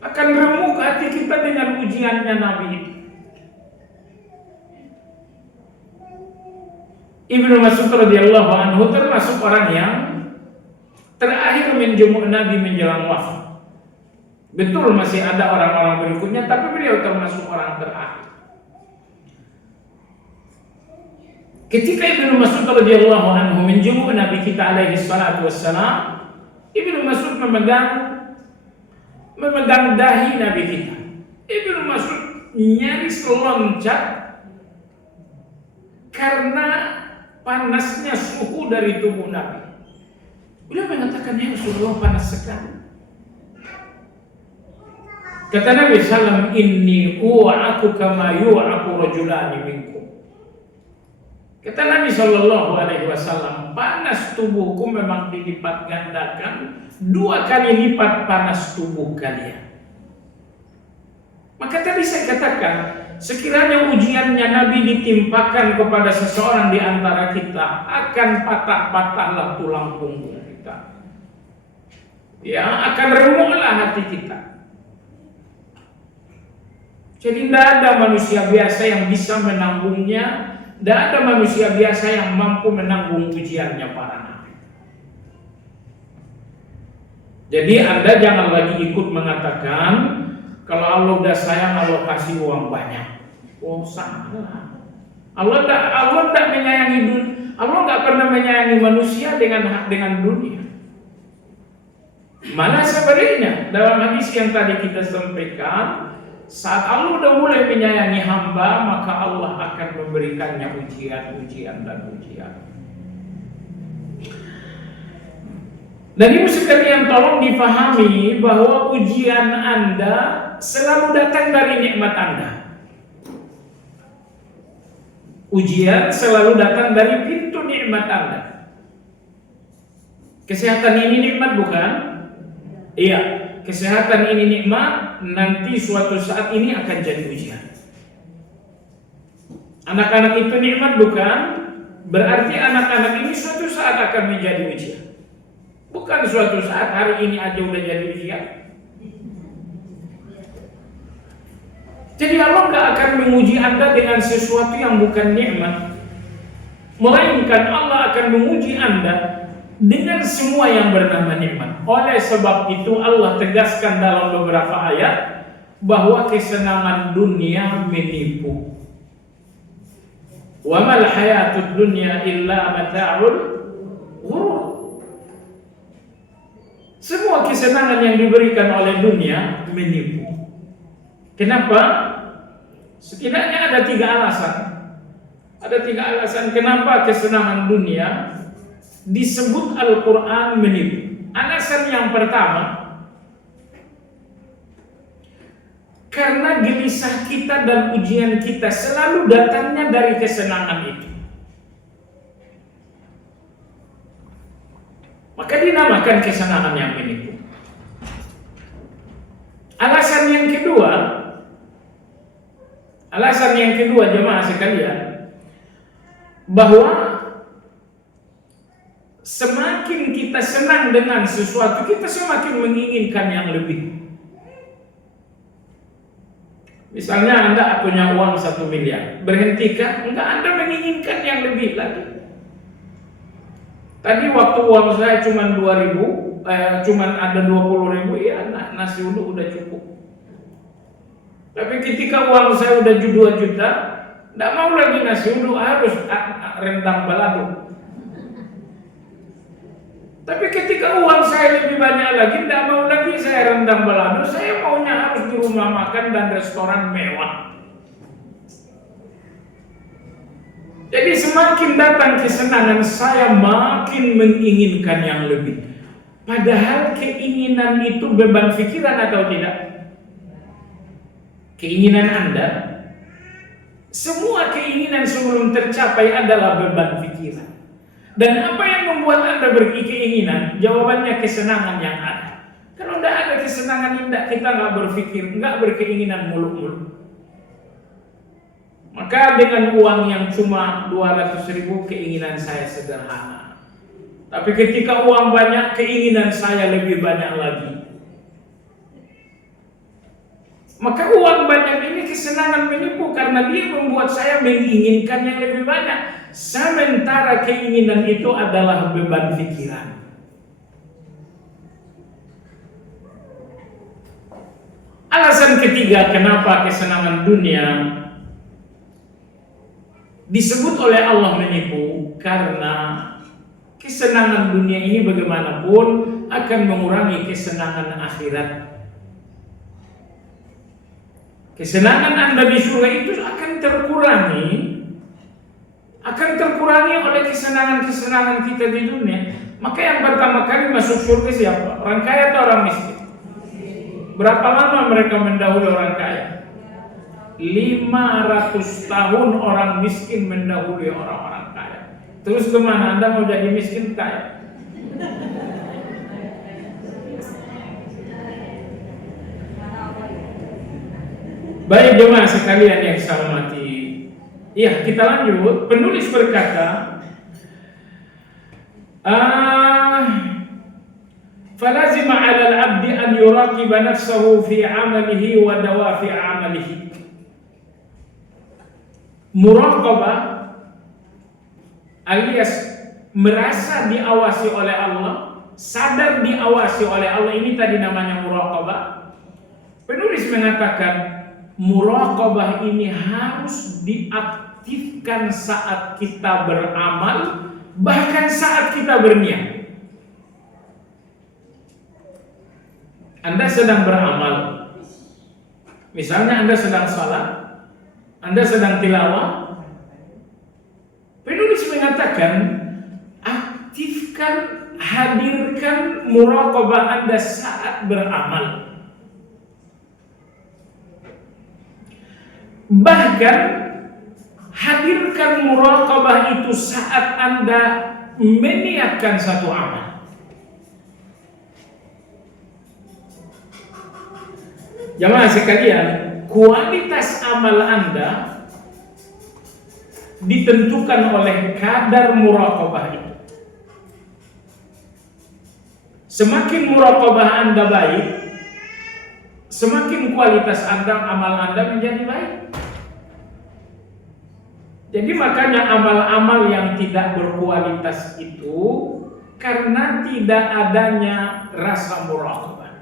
Akan remuk hati kita dengan ujiannya Nabi itu. Ibnu Mas'ud radhiyallahu anhu termasuk orang yang terakhir menjenguk Nabi menjelang wafat. Betul masih ada orang-orang berikutnya, tapi beliau termasuk orang terakhir. Ketika Ibnu Mas'ud radhiyallahu anhu menjenguk Nabi kita alaihi salatu wassalam, Ibnu Mas'ud memegang dahi Nabi kita. Ibnu Mas'ud nyaris loncat karena panasnya suhu dari tubuh Nabi. Beliau mengatakan, ya Rasulullah, panas sekali. Kata Nabi sallam, inni u'aku kama yu'aku rajulani minkum. Kata Nabi sallallahu alaihi wasallam, panas tubuhku memang dilipat gandakan 2 kali lipat panas tubuh kalian. Maka tadi saya katakan, sekiranya ujiannya Nabi ditimpakan kepada seseorang di antara kita, akan patah-patahlah tulang punggung kita. Ya, akan remuklah hati kita. Jadi tidak ada manusia biasa yang bisa menanggungnya, tidak ada manusia biasa yang mampu menanggung ujiannya para nabi. Jadi Anda jangan lagi ikut mengatakan, kalau Allah udah sayang, Allah kasih uang banyak. Salah. Allah tak menyayangi dunia. Allah nggak pernah menyayangi manusia dengan dunia. Malah sebaliknya, dalam hadis yang tadi kita sampaikan, saat Allah udah mulai menyayangi hamba, maka Allah akan memberikannya ujian dan ujian. Dan ibu sekalian, tolong difahami bahwa ujian Anda selalu datang dari nikmat Anda. Ujian selalu datang dari pintu nikmat Anda. Kesehatan ini nikmat bukan? Iya, kesehatan ini nikmat, nanti suatu saat ini akan jadi ujian. Anak-anak itu nikmat bukan? Berarti anak-anak ini suatu saat akan menjadi ujian. Bukan suatu saat hari ini aja udah jadi ujian. Jadi Allah gak akan menguji Anda dengan sesuatu yang bukan nikmat, melainkan Allah akan menguji Anda dengan semua yang bernama nikmat. Oleh sebab itu Allah tegaskan dalam beberapa ayat bahwa kesenangan dunia menipu. Wa mal hayatud dunya illa mata'ul ghurur. Semua kesenangan yang diberikan oleh dunia menipu. Kenapa? Setidaknya ada 3 alasan. Ada 3 alasan kenapa kesenangan dunia disebut Al-Quran menipu. Alasan yang pertama, karena gelisah kita dan ujian kita selalu datangnya dari kesenangan itu. Maka dinamakan kesenangan yang menipu. Alasan yang kedua jemaah sekalian, bahwa semakin kita senang dengan sesuatu, kita semakin menginginkan yang lebih. Misalnya Anda punya uang 1 miliar, berhentikah? Enggak, Anda menginginkan yang lebih lagi. Tadi waktu uang saya cuma 2.000, cuma ada 20.000, ya nasi uduk udah cukup. Tapi ketika uang saya udah 2 juta, enggak mau lagi nasi uduk, harus rendang balado. Tapi ketika uang saya lebih banyak lagi, enggak mau lagi saya rendang balado, saya maunya harus di rumah makan dan restoran mewah. Jadi semakin datang kesenangan, saya makin menginginkan yang lebih. Padahal keinginan itu beban pikiran atau tidak? Keinginan Anda, semua keinginan sebelum tercapai adalah beban pikiran. Dan apa yang membuat Anda berkeinginan? Jawabannya kesenangan yang ada. Kalau tidak ada kesenangan, kita nggak berpikir, nggak berkeinginan muluk-muluk. Maka dengan uang yang cuma 200.000, keinginan saya sederhana. Tapi ketika uang banyak, keinginan saya lebih banyak lagi. Maka uang banyak ini kesenangan menipu karena dia membuat saya menginginkan yang lebih banyak. Sementara keinginan itu adalah beban pikiran. Alasan ketiga kenapa kesenangan dunia disebut oleh Allah menipu, karena kesenangan dunia ini bagaimanapun akan mengurangi kesenangan akhirat. Kesenangan Anda di surga itu akan terkurangi oleh kesenangan-kesenangan kita di dunia. Maka yang pertama kali masuk surga siapa? Orang kaya atau orang miskin? Berapa lama mereka mendahului orang kaya? 500 tahun orang miskin mendahului orang-orang kaya. Terus kemana? Anda mau jadi miskin kaya? Baik jemaah sekalian yang saya hormati. Ya, kita lanjut. Penulis berkata, فَلَزِمَ عَلَى الْعَبْدِ أَنْ يُرَاقِبَ نَفْسَهُ فِي عَمَلِهِ وَدَوَافِعَ عَمَلِهِ. Muraqabah alias merasa diawasi oleh Allah, sadar diawasi oleh Allah, ini tadi namanya muraqabah. Penulis mengatakan muraqabah ini harus diaktifkan saat kita beramal, bahkan saat kita berniat. Anda sedang beramal, misalnya Anda sedang salat, Anda sedang tilawah. Penulis mengatakan aktifkan hadirkan muraqabah Anda saat beramal. Bahkan hadirkan muraqabah itu saat Anda meniatkan satu amal. Jamaah sekalian, kualitas amal Anda ditentukan oleh kadar muraqabah itu. Semakin muraqabah Anda baik, semakin kualitas amal Anda menjadi baik. Jadi makanya amal-amal yang tidak berkualitas itu karena tidak adanya rasa muraqabah.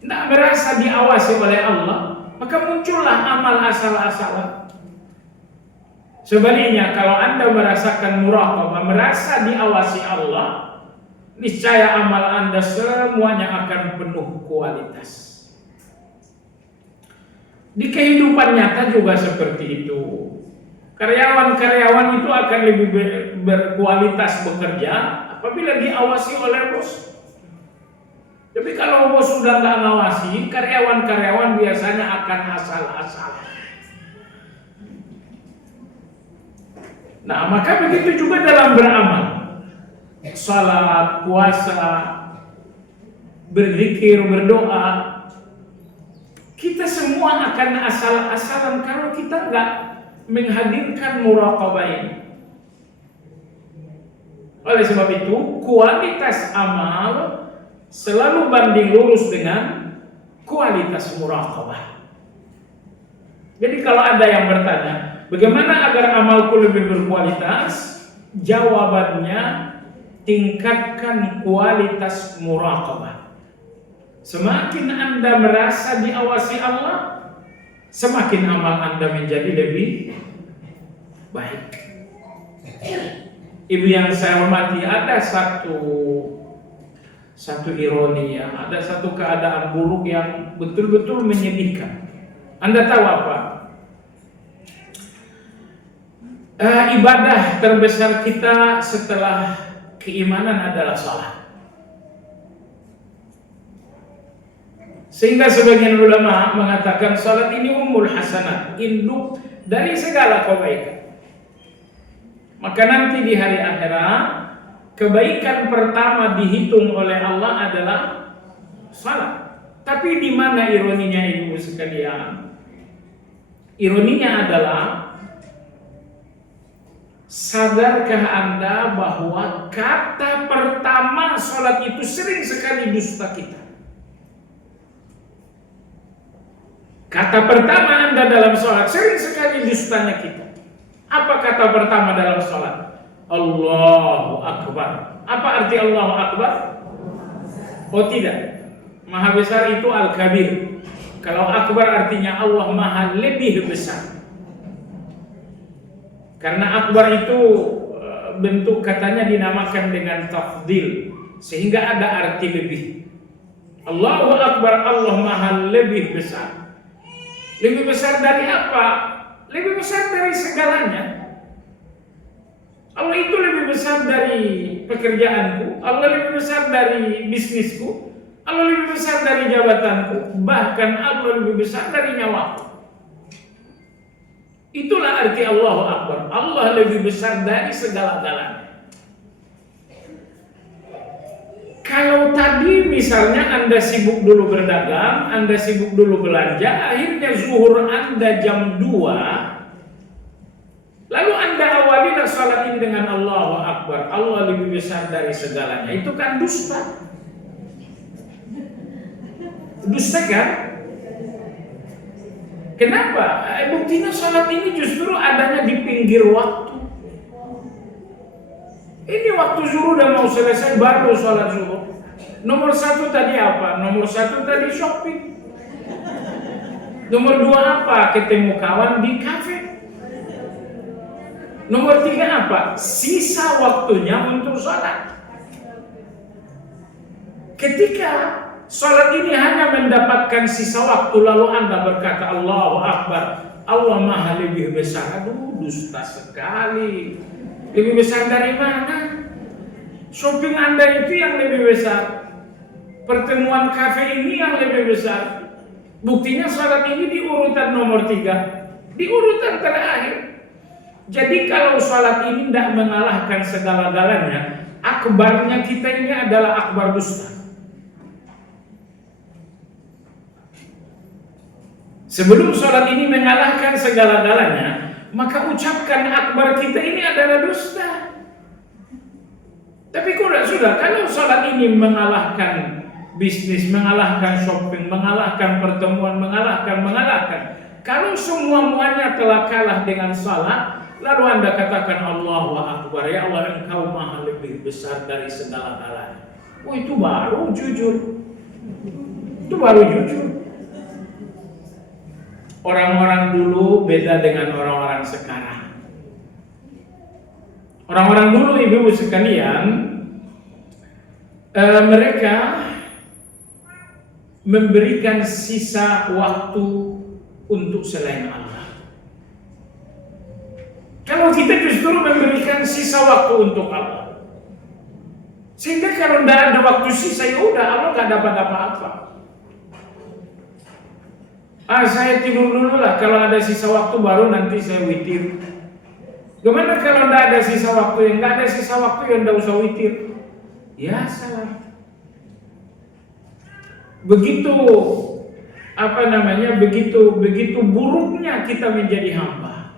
Tidak merasa diawasi oleh Allah, maka muncullah amal asal-asalan. Sebaliknya, kalau Anda merasakan muraqabah, merasa diawasi Allah, niscaya amal Anda semuanya akan penuh kualitas. Di kehidupan nyata juga seperti itu. Karyawan-karyawan itu akan lebih berkualitas bekerja apabila diawasi oleh bos. Tapi kalau bos sudah nggak ngawasi, karyawan-karyawan biasanya akan asal-asalan. Nah, maka begitu juga dalam beramal. Salat, puasa, berzikir, berdoa. Kita semua akan asal-asalan kalau kita nggak menghadirkan muraqabah ini. Oleh sebab itu, kualitas amal selalu banding lurus dengan kualitas muraqabah. Jadi kalau ada yang bertanya, bagaimana agar amalku lebih berkualitas? Jawabannya, tingkatkan kualitas muraqabah. Semakin Anda merasa diawasi Allah, semakin amal Anda menjadi lebih baik. Ibu yang saya hormati, ada satu ironi ya, ada satu keadaan buruk yang betul-betul menyedihkan. Anda tahu apa? Ibadah terbesar kita setelah keimanan adalah salat. Sehingga sebagian ulama mengatakan salat ini ummul hasanat, induk dari segala kebaikan. Maka nanti di hari akhirat, kebaikan pertama dihitung oleh Allah adalah salat. Tapi di mana ironinya ibu sekalian? Ironinya adalah, sadarkah Anda bahwa kata pertama salat itu sering sekali dusta kita? Kata pertama Anda dalam sholat sering sekali dustanya kita. Apa kata pertama dalam sholat? Allahu Akbar. Apa arti Allahu Akbar? Oh tidak, Maha besar itu Al-Kabir. Kalau Akbar artinya Allah Maha lebih besar. Karena Akbar itu bentuk katanya dinamakan dengan tafdil, sehingga ada arti lebih. Allahu Akbar, Allah Maha lebih besar. Lebih besar dari apa? Lebih besar dari segalanya. Allah itu lebih besar dari pekerjaanku, Allah lebih besar dari bisnisku, Allah lebih besar dari jabatanku, bahkan Allah lebih besar dari nyawaku. Itulah arti Allahu Akbar. Allah lebih besar dari segala-galanya. Kalau tadi misalnya Anda sibuk dulu berdagang, Anda sibuk dulu belanja, akhirnya zuhur Anda jam 2, lalu Anda awali salat ini dengan Allahu Akbar, Allah lebih besar dari segalanya. Itu kan dusta. Dusta kan? Kenapa? Buktinya salat ini justru adanya di pinggir waktu. Ini waktu zuhur udah mau selesai baru sholat zuhur. Nomor 1 tadi apa? Nomor 1 tadi shopping. Nomor 2 apa? Ketemu kawan di kafe. Nomor 3 apa? Sisa waktunya untuk sholat. Ketika sholat ini hanya mendapatkan sisa waktu lalu Anda berkata Allahu Akbar, Allah Maha lebih besar. Aduh, dusta sekali. Lebih besar dari mana? shopping Anda itu yang lebih besar, pertemuan kafe ini yang lebih besar. Buktinya salat ini di urutan nomor 3, di urutan terakhir. Jadi kalau salat ini tidak mengalahkan segala-galanya, akbarnya kita ini adalah akbar dusta. Sebelum salat ini mengalahkan segala-galanya, maka ucapkan akbar kita ini adalah dusta. Tapi sudah, kalau salat ini mengalahkan bisnis, mengalahkan shopping, mengalahkan pertemuan, mengalahkan. Kalau semuanya telah kalah dengan salat, lalu Anda katakan Allahu Akbar, ya Allah Engkau maha lebih besar dari segala-galanya. Oh, itu baru jujur. Itu baru jujur. Orang-orang dulu beda dengan orang-orang sekarang. Orang-orang dulu, ibu-ibu sekalian, mereka memberikan sisa waktu untuk selain Allah. Kalau kita justru memberikan sisa waktu untuk Allah, sehingga kalau tidak ada waktu sisa, ya udah, Allah nggak dapat apa-apa. Saya tidur dulu lah, kalau ada sisa waktu baru nanti saya witir. Gimana kalau tidak ada sisa waktu? Yang nggak ada sisa waktu yang tidak usah witir. Ya salah. Begitu begitu buruknya kita menjadi hamba.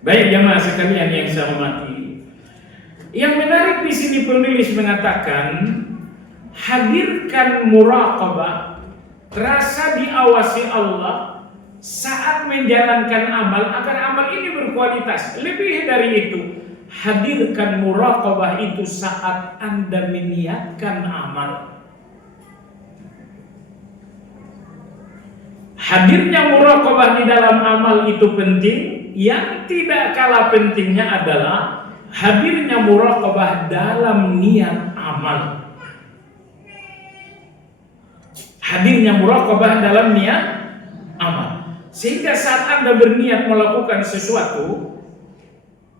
Baik jamaah sekalian yang saya hormati. Yang menarik di sini penulis mengatakan, hadirkan muraqabah, rasa diawasi Allah saat menjalankan amal agar amal ini berkualitas. Lebih dari itu, hadirkan muraqabah itu saat Anda meniatkan amal. Hadirnya muraqabah di dalam amal itu penting. Yang tidak kalah pentingnya adalah hadirnya muraqabah dalam niat amal. Hadirnya muraqabah dalam niat amal. Sehingga saat Anda berniat melakukan sesuatu,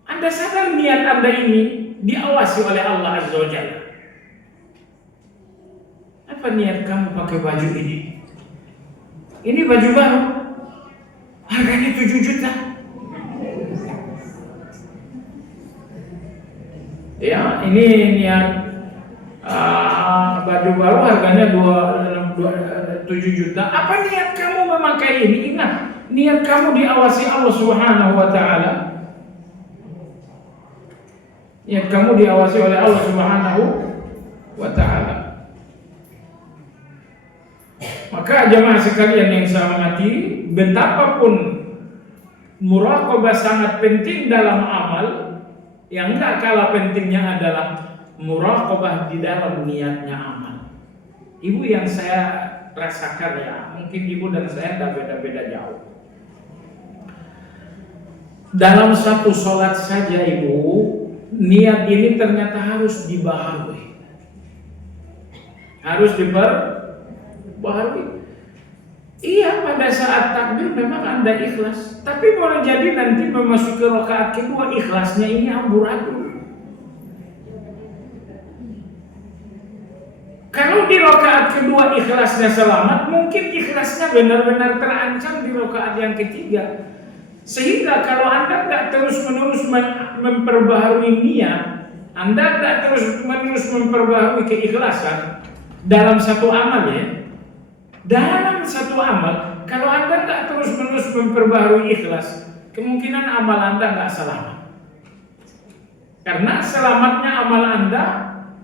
Anda sadar niat Anda ini diawasi oleh Allah Azza wa Jalla. Apa niat kamu pakai baju ini? Ini baju baru, harganya 7 juta. Ya, ini niat baju baru harganya 7 juta. Apa niat kamu memakai ini? Ingat, niat kamu diawasi Allah Subhanahu wa Ta'ala. Niat kamu diawasi oleh Allah Subhanahu wa Ta'ala. Maka jemaah sekalian yang saya hormati, betapapun muraqabah sangat penting dalam amal, yang enggak kalah pentingnya adalah muraqabah di dalam niatnya amal. Ibu yang saya rasakan ya, mungkin ibu dan saya tidak beda-beda jauh. Dalam satu sholat saja ibu, niat ini ternyata harus dibaharui. Harus dibaharui. Iya, pada saat takbir memang Anda ikhlas, tapi boleh jadi nanti memasuki rakaat kedua ikhlasnya ini amburadul. Kalau di rakaat kedua ikhlasnya selamat, mungkin ikhlasnya benar-benar terancam di rakaat yang ketiga. Sehingga kalau Anda tidak terus-menerus memperbaharui niat, Anda tidak terus-menerus memperbaharui keikhlasan dalam satu amal ya. Dalam satu amal, kalau Anda tidak terus-menerus memperbaharui ikhlas, kemungkinan amal Anda tidak selamat. Karena selamatnya amal Anda,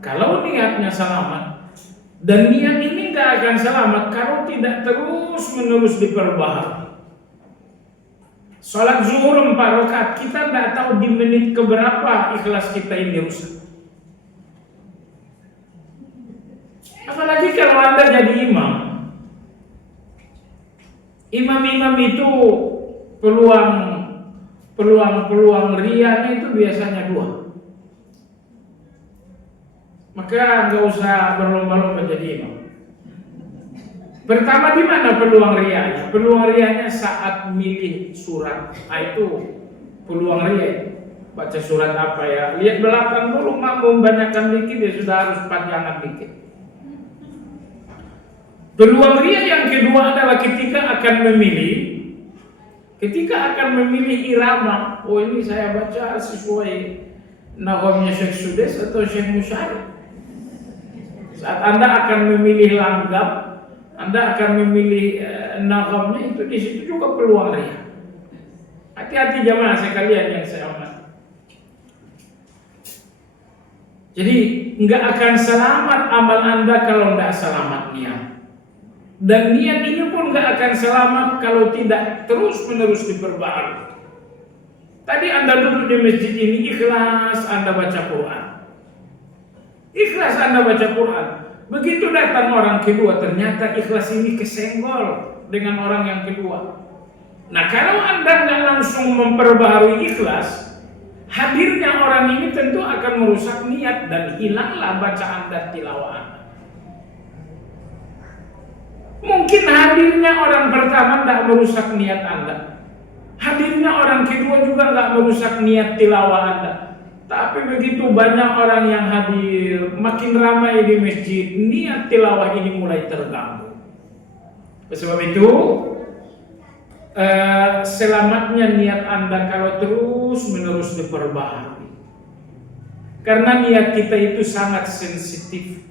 kalau niatnya selamat, dan niat ini tidak akan selamat kalau tidak terus-menerus diperbaharui. Sholat zuhur 4 rakaat, kita tidak tahu di menit keberapa ikhlas kita ini rusak. Apalagi kalau Anda jadi imam. Imam-imam itu peluang rianya itu biasanya 2. Maka nggak usah berlomba-lomba jadi imam. Pertama, di mana peluang rianya? Peluang rianya saat milih surat. Itu peluang ria. baca surat apa ya, lihat belakang dulu, makmum banyakkan dikit ya sudah harus panjangan dikit. Peluang ria yang kedua adalah ketika akan memilih irama. Oh, ini saya baca sesuai nahwanya Syekh Sudes atau Syekh Musyari. Saat Anda akan memilih langgam, Anda akan memilih nahwanya, itu di situ juga peluang ria. Hati-hati jamaah sekalian yang saya hormati. Jadi nggak akan selamat amal Anda kalau nggak selamat niat. Dan niat ini pun nggak akan selamat kalau tidak terus-menerus diperbaharui. Tadi Anda duduk di masjid ini ikhlas Anda baca Quran. Ikhlas Anda baca Quran. Begitu datang orang kedua, ternyata ikhlas ini kesenggol dengan orang yang kedua. Nah, kalau Anda nggak langsung memperbaharui ikhlas, hadirnya orang ini tentu akan merusak niat dan hilanglah bacaan dan tilawah Anda. Mungkin hadirnya orang pertama tidak merusak niat Anda, hadirnya orang kedua juga tidak merusak niat tilawah Anda. Tapi begitu banyak orang yang hadir, makin ramai di masjid, niat tilawah ini mulai terganggu. Sebab itu selamatnya niat Anda kalau terus menerus diperbaharui. Karena niat kita itu sangat sensitif.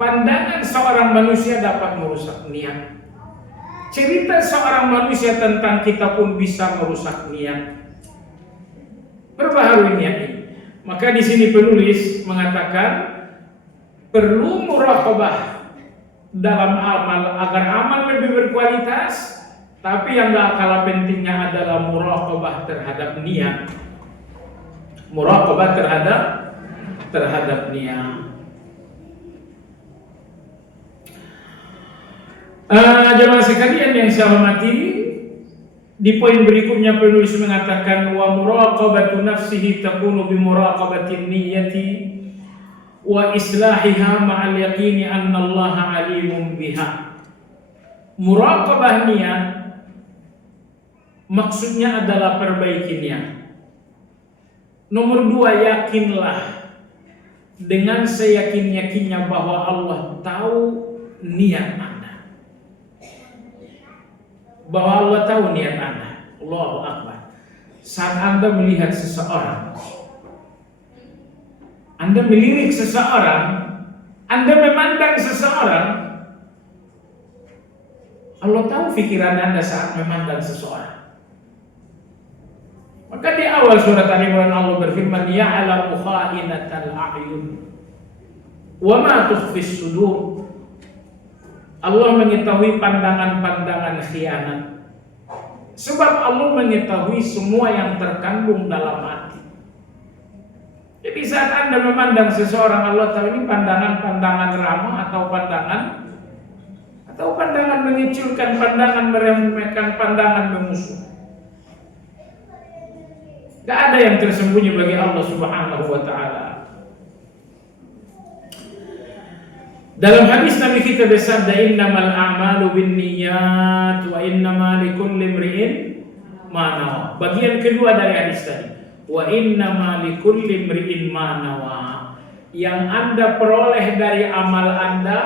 Pandangan seorang manusia dapat merusak niat. Cerita seorang manusia tentang kita pun bisa merusak niat. Perbaharui niat ini. Maka di sini penulis mengatakan perlu muraqabah dalam amal agar amal lebih berkualitas. Tapi yang gak kalah pentingnya adalah muraqabah terhadap niat. Muraqabah terhadap niat. Jemaah sekalian yang saya hormati, di poin berikutnya penulis mengatakan wa muraqabatu nafsihi takunu bi muraqabatin niyyati wa islahiha ma'al yaqini anna Allah alimun biha. Muraqabah niat maksudnya adalah perbaiki niat. Nomor 2, yakinlah dengan seyakin-yakinnya bahwa Allah tahu niat Anda. Bahwa Allah tahu niat Anda. Allahu Akbar. Saat Anda melihat seseorang, Anda melirik seseorang, Anda memandang seseorang, Allah tahu pikiran Anda saat memandang seseorang. Maka di awal surat Al-Imran Allah berfirman, ya'lamu kha'inatal a'yun wa ma tukhfis sudur. Allah mengetahui pandangan-pandangan khianat. Sebab Allah mengetahui semua yang terkandung dalam hati. Jadi saat Anda memandang seseorang, Allah tahu ini pandangan-pandangan ramah atau pandangan mengecilkan, pandangan meremehkan, pandangan memusuh. Gak ada yang tersembunyi bagi Allah Subhanahu wa ta'ala. Dalam hadis Nabi kita bersabda, innamal a'malu binniyat wa innama likulli imri'in ma nawa. Bagian kedua dari hadis tadi, wa innama likulli imri'in ma nawa. Yang Anda peroleh dari amal Anda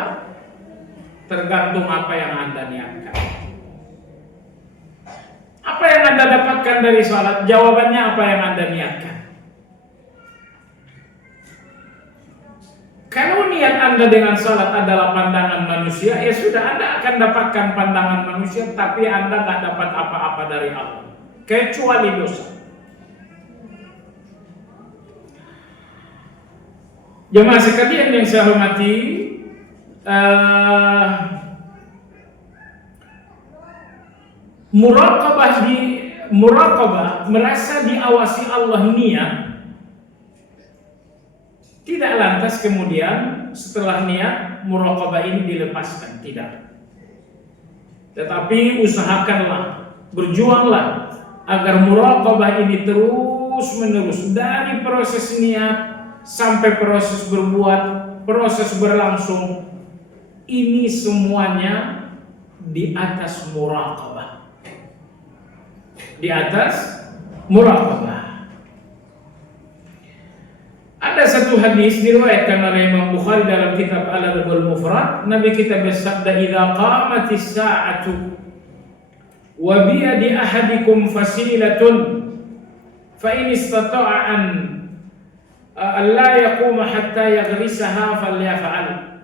tergantung apa yang Anda niatkan. Apa yang Anda dapatkan dari salat? Jawabannya apa yang Anda niatkan. Kalau niat Anda dengan salat adalah pandangan manusia, ya sudah, Anda akan dapatkan pandangan manusia, tapi Anda tidak dapat apa-apa dari Allah, kecuali dosa. Jemaah sekalian yang saya hormati, muraqabah merasa diawasi Allah niat. Tidak lantas kemudian setelah niat muraqabah ini dilepaskan, tidak. Tetapi usahakanlah, berjuanglah agar muraqabah ini terus menerus dari proses niat sampai proses berbuat, proses berlangsung. Ini semuanya di atas muraqabah. Di atas muraqabah. Ada satu hadis diriwayatkan oleh Imam Bukhari dalam kitab Al-Adabul Mufrad, Nabi kita bersabda, "Idza qamatis sa'atu wa bi yadi ahadikum fasilatun fa in istata'a an la yaquma hatta yaghrisaha falyaf'al."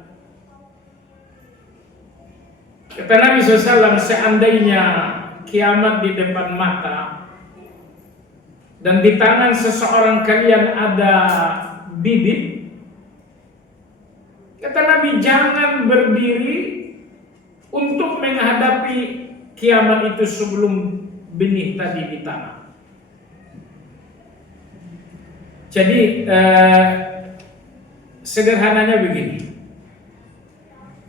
Kata Nabi SAW, seandainya kiamat di depan mata dan di tangan seseorang kalian ada bibit, kata Nabi, jangan berdiri untuk menghadapi kiamat itu sebelum benih tadi di tanah. Jadi sederhananya begini.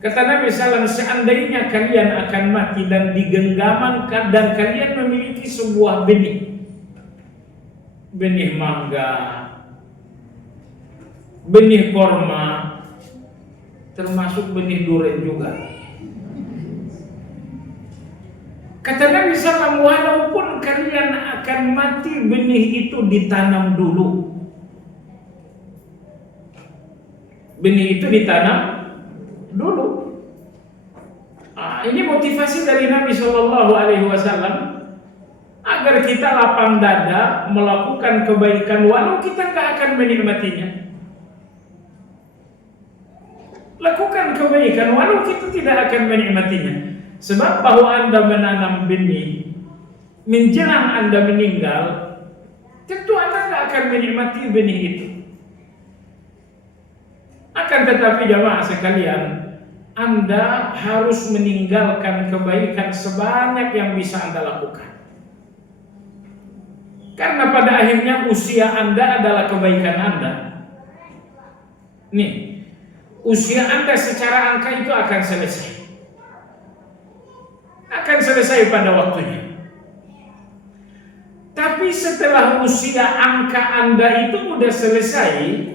Kata Nabi SAW, seandainya kalian akan mati dan di genggaman dan kalian memiliki sebuah benih, benih mangga, benih korma, termasuk benih durian juga. Kata Nabi SAW, walaupun kalian akan mati, benih itu ditanam dulu. Benih itu ditanam dulu. Ini motivasi dari Nabi SAW agar kita lapang dada melakukan kebaikan walau kita nggak akan menikmatinya. Lakukan kebaikan walau kita tidak akan menikmatinya. Sebab bahwa Anda menanam benih menjelang Anda meninggal, tentu Anda nggak akan menikmati benih itu. Akan tetapi jamaah sekalian, Anda harus meninggalkan kebaikan sebanyak yang bisa Anda lakukan. Karena pada akhirnya usia Anda adalah kebaikan Anda. Nih, usia Anda secara angka itu akan selesai. Akan selesai pada waktunya. Tapi setelah usia angka Anda itu sudah selesai,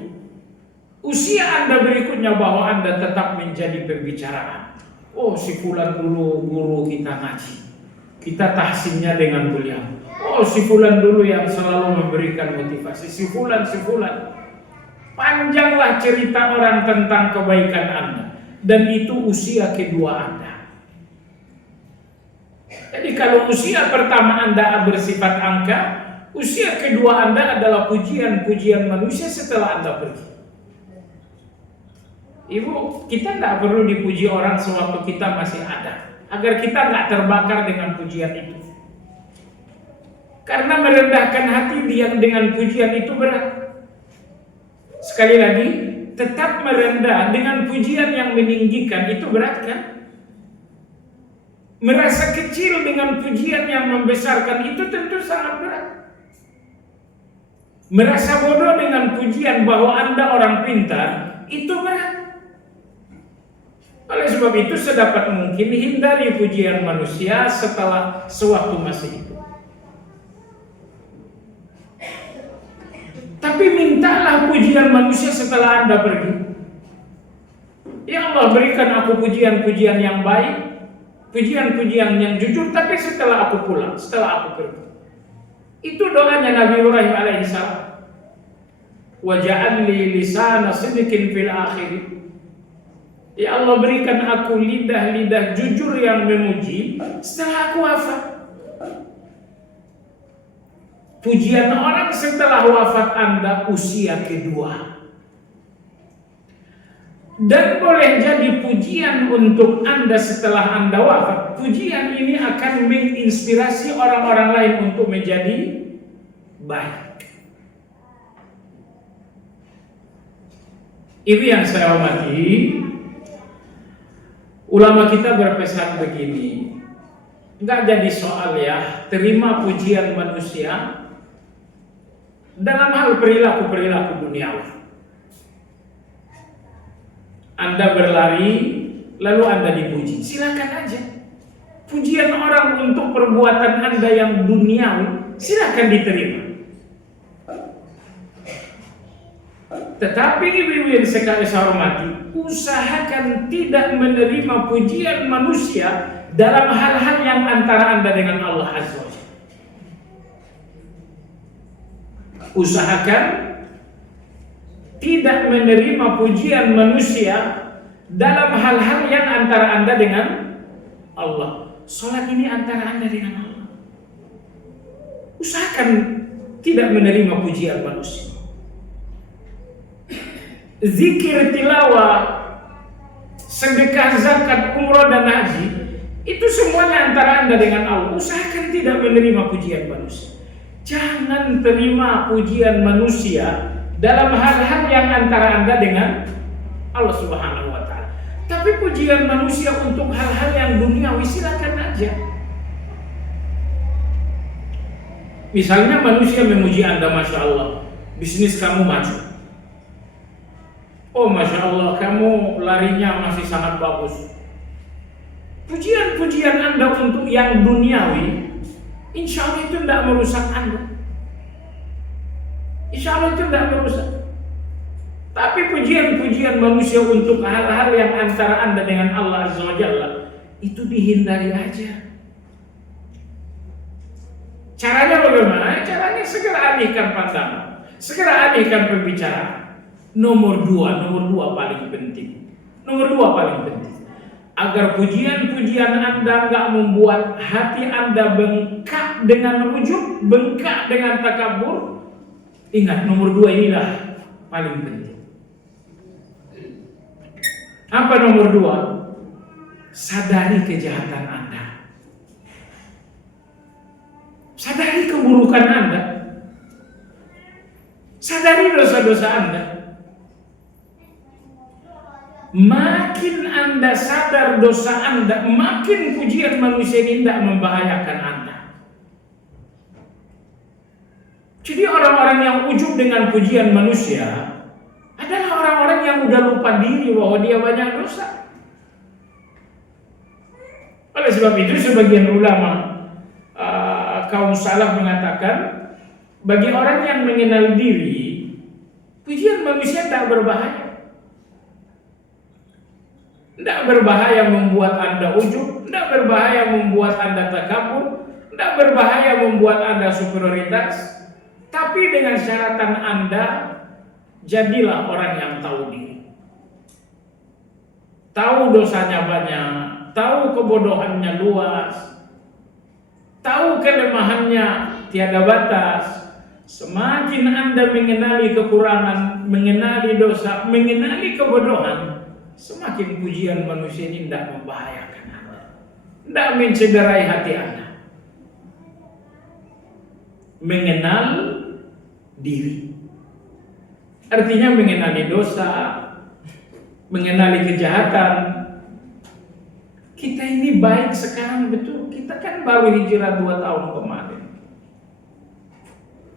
usia Anda berikutnya bahwa Anda tetap menjadi pembicaraan. Oh, si fulan dulu guru kita ngaji, kita tahsinnya dengan beliau. Oh, si fulan dulu yang selalu memberikan motivasi. Si fulan. Panjanglah cerita orang tentang kebaikan Anda. Dan itu usia kedua Anda. Jadi kalau usia pertama Anda bersifat angka, usia kedua Anda adalah pujian-pujian manusia setelah Anda pergi. Ibu, kita tidak perlu dipuji orang sewaktu kita masih ada, agar kita nggak terbakar dengan pujian itu. Karena merendahkan hati dengan pujian itu berat. Sekali lagi, tetap merendah dengan pujian yang meninggikan itu berat kan? Merasa kecil dengan pujian yang membesarkan itu tentu sangat berat. Merasa bodoh dengan pujian bahwa Anda orang pintar itu berat. Oleh sebab itu sedapat mungkin hindari pujian manusia setelah sewaktu masih hidup. Tapi mintalah pujian manusia setelah Anda pergi. Ya Allah, berikan aku pujian-pujian yang baik, pujian-pujian yang jujur, tapi setelah aku pulang, setelah aku pergi. Itu doanya Nabi Ibrahim alaihissalam. Waj'alni lisana sidqin fil akhir. Ya Allah, berikan aku lidah-lidah jujur yang memuji setelah aku wafat. Pujian orang setelah wafat Anda usia kedua. Dan boleh jadi pujian untuk Anda setelah Anda wafat. Pujian ini akan menginspirasi orang-orang lain untuk menjadi baik. Ini yang saya hormati. Ulama kita berpesan begini. Nggak jadi soal ya, terima pujian manusia dalam hal perilaku-perilaku duniawi. Anda berlari, lalu Anda dipuji, silakan aja. Pujian orang untuk perbuatan Anda yang duniawi, silakan diterima. Tetapi ibu-ibu yang sekali saya hormati, usahakan tidak menerima pujian manusia dalam hal-hal yang antara Anda dengan Allah Azza wa Jalla. Usahakan tidak menerima pujian manusia dalam hal-hal yang antara Anda dengan Allah. Salat ini antara Anda dengan Allah. Usahakan tidak menerima pujian manusia. Zikir, tilawah, sedekah, zakat, umroh dan haji, itu semuanya antara Anda dengan Allah. Usahakan tidak menerima pujian manusia. Jangan terima pujian manusia dalam hal-hal yang antara Anda dengan Allah Subhanahu wa Ta'ala. Tapi pujian manusia untuk hal-hal yang duniawi silakan aja. Misalnya manusia memuji Anda, Masya Allah, bisnis kamu maju. Oh Masya Allah, kamu larinya masih sangat bagus. Pujian-pujian Anda untuk yang duniawi, insya Allah itu tidak merusak Anda. Insya Allah itu tidak merusak. Tapi pujian-pujian manusia untuk hal-hal yang antara Anda dengan Allah Azza wa Jalla, itu dihindari aja. Caranya bagaimana? Caranya segera alihkan pandangan, segera alihkan pembicaraan. Nomor dua paling penting. Nomor dua paling penting. Agar pujian-pujian Anda nggak membuat hati Anda bengkak dengan ujub, bengkak dengan takabur. Ingat, nomor dua inilah paling penting. Apa nomor dua? Sadari kejahatan Anda. Sadari keburukan Anda. Sadari dosa-dosa Anda. Makin Anda sadar dosa Anda, makin pujian manusia ini tidak membahayakan Anda. Jadi orang-orang yang ujub dengan pujian manusia adalah orang-orang yang udah lupa diri bahwa dia banyak dosa. Oleh sebab itu sebagian ulama kaum salaf mengatakan, bagi orang yang mengenal diri, pujian manusia tak berbahaya. Tidak berbahaya membuat Anda ujub, tidak berbahaya membuat Anda takabur, tidak berbahaya membuat Anda superioritas. Tapi dengan syaratan Anda, jadilah orang yang tahu diri. Tahu dosanya banyak, tahu kebodohannya luas, tahu kelemahannya tiada batas. Semakin Anda mengenali kekurangan, mengenali dosa, mengenali kebodohan, semakin pujian manusia ini tidak membahayakan Anda, tidak mencederai hati Anda. Mengenal diri artinya mengenali dosa, mengenali kejahatan. Kita ini baik sekarang, betul. Kita kan baru hijrah 2 tahun kemarin.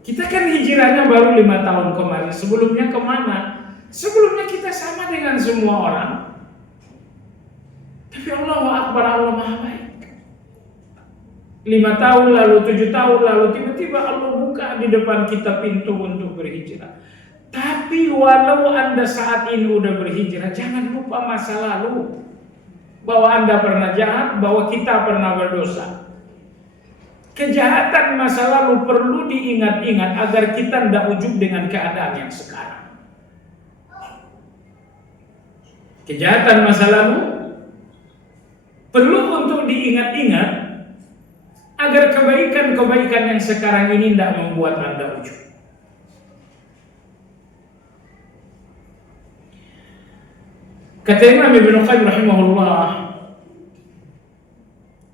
Kita kan hijrahnya baru 5 tahun kemarin. Sebelumnya kemana? Sebelumnya kita sama dengan semua orang. Tapi Allahu Akbar, Allah Maha Baik. 5 tahun lalu, 7 tahun lalu, tiba-tiba Allah buka di depan kita pintu untuk berhijrah. Tapi walau Anda saat ini udah berhijrah, jangan lupa masa lalu. Bahwa Anda pernah jahat, bahwa kita pernah berdosa. Kejahatan masa lalu perlu diingat-ingat agar kita tidak ujub dengan keadaan yang sekarang. Kejahatan masa lalu perlu untuk diingat-ingat agar kebaikan-kebaikan yang sekarang ini tidak membuat Anda ujub. Kata Imam Ibnu Qayyim rahimahullah,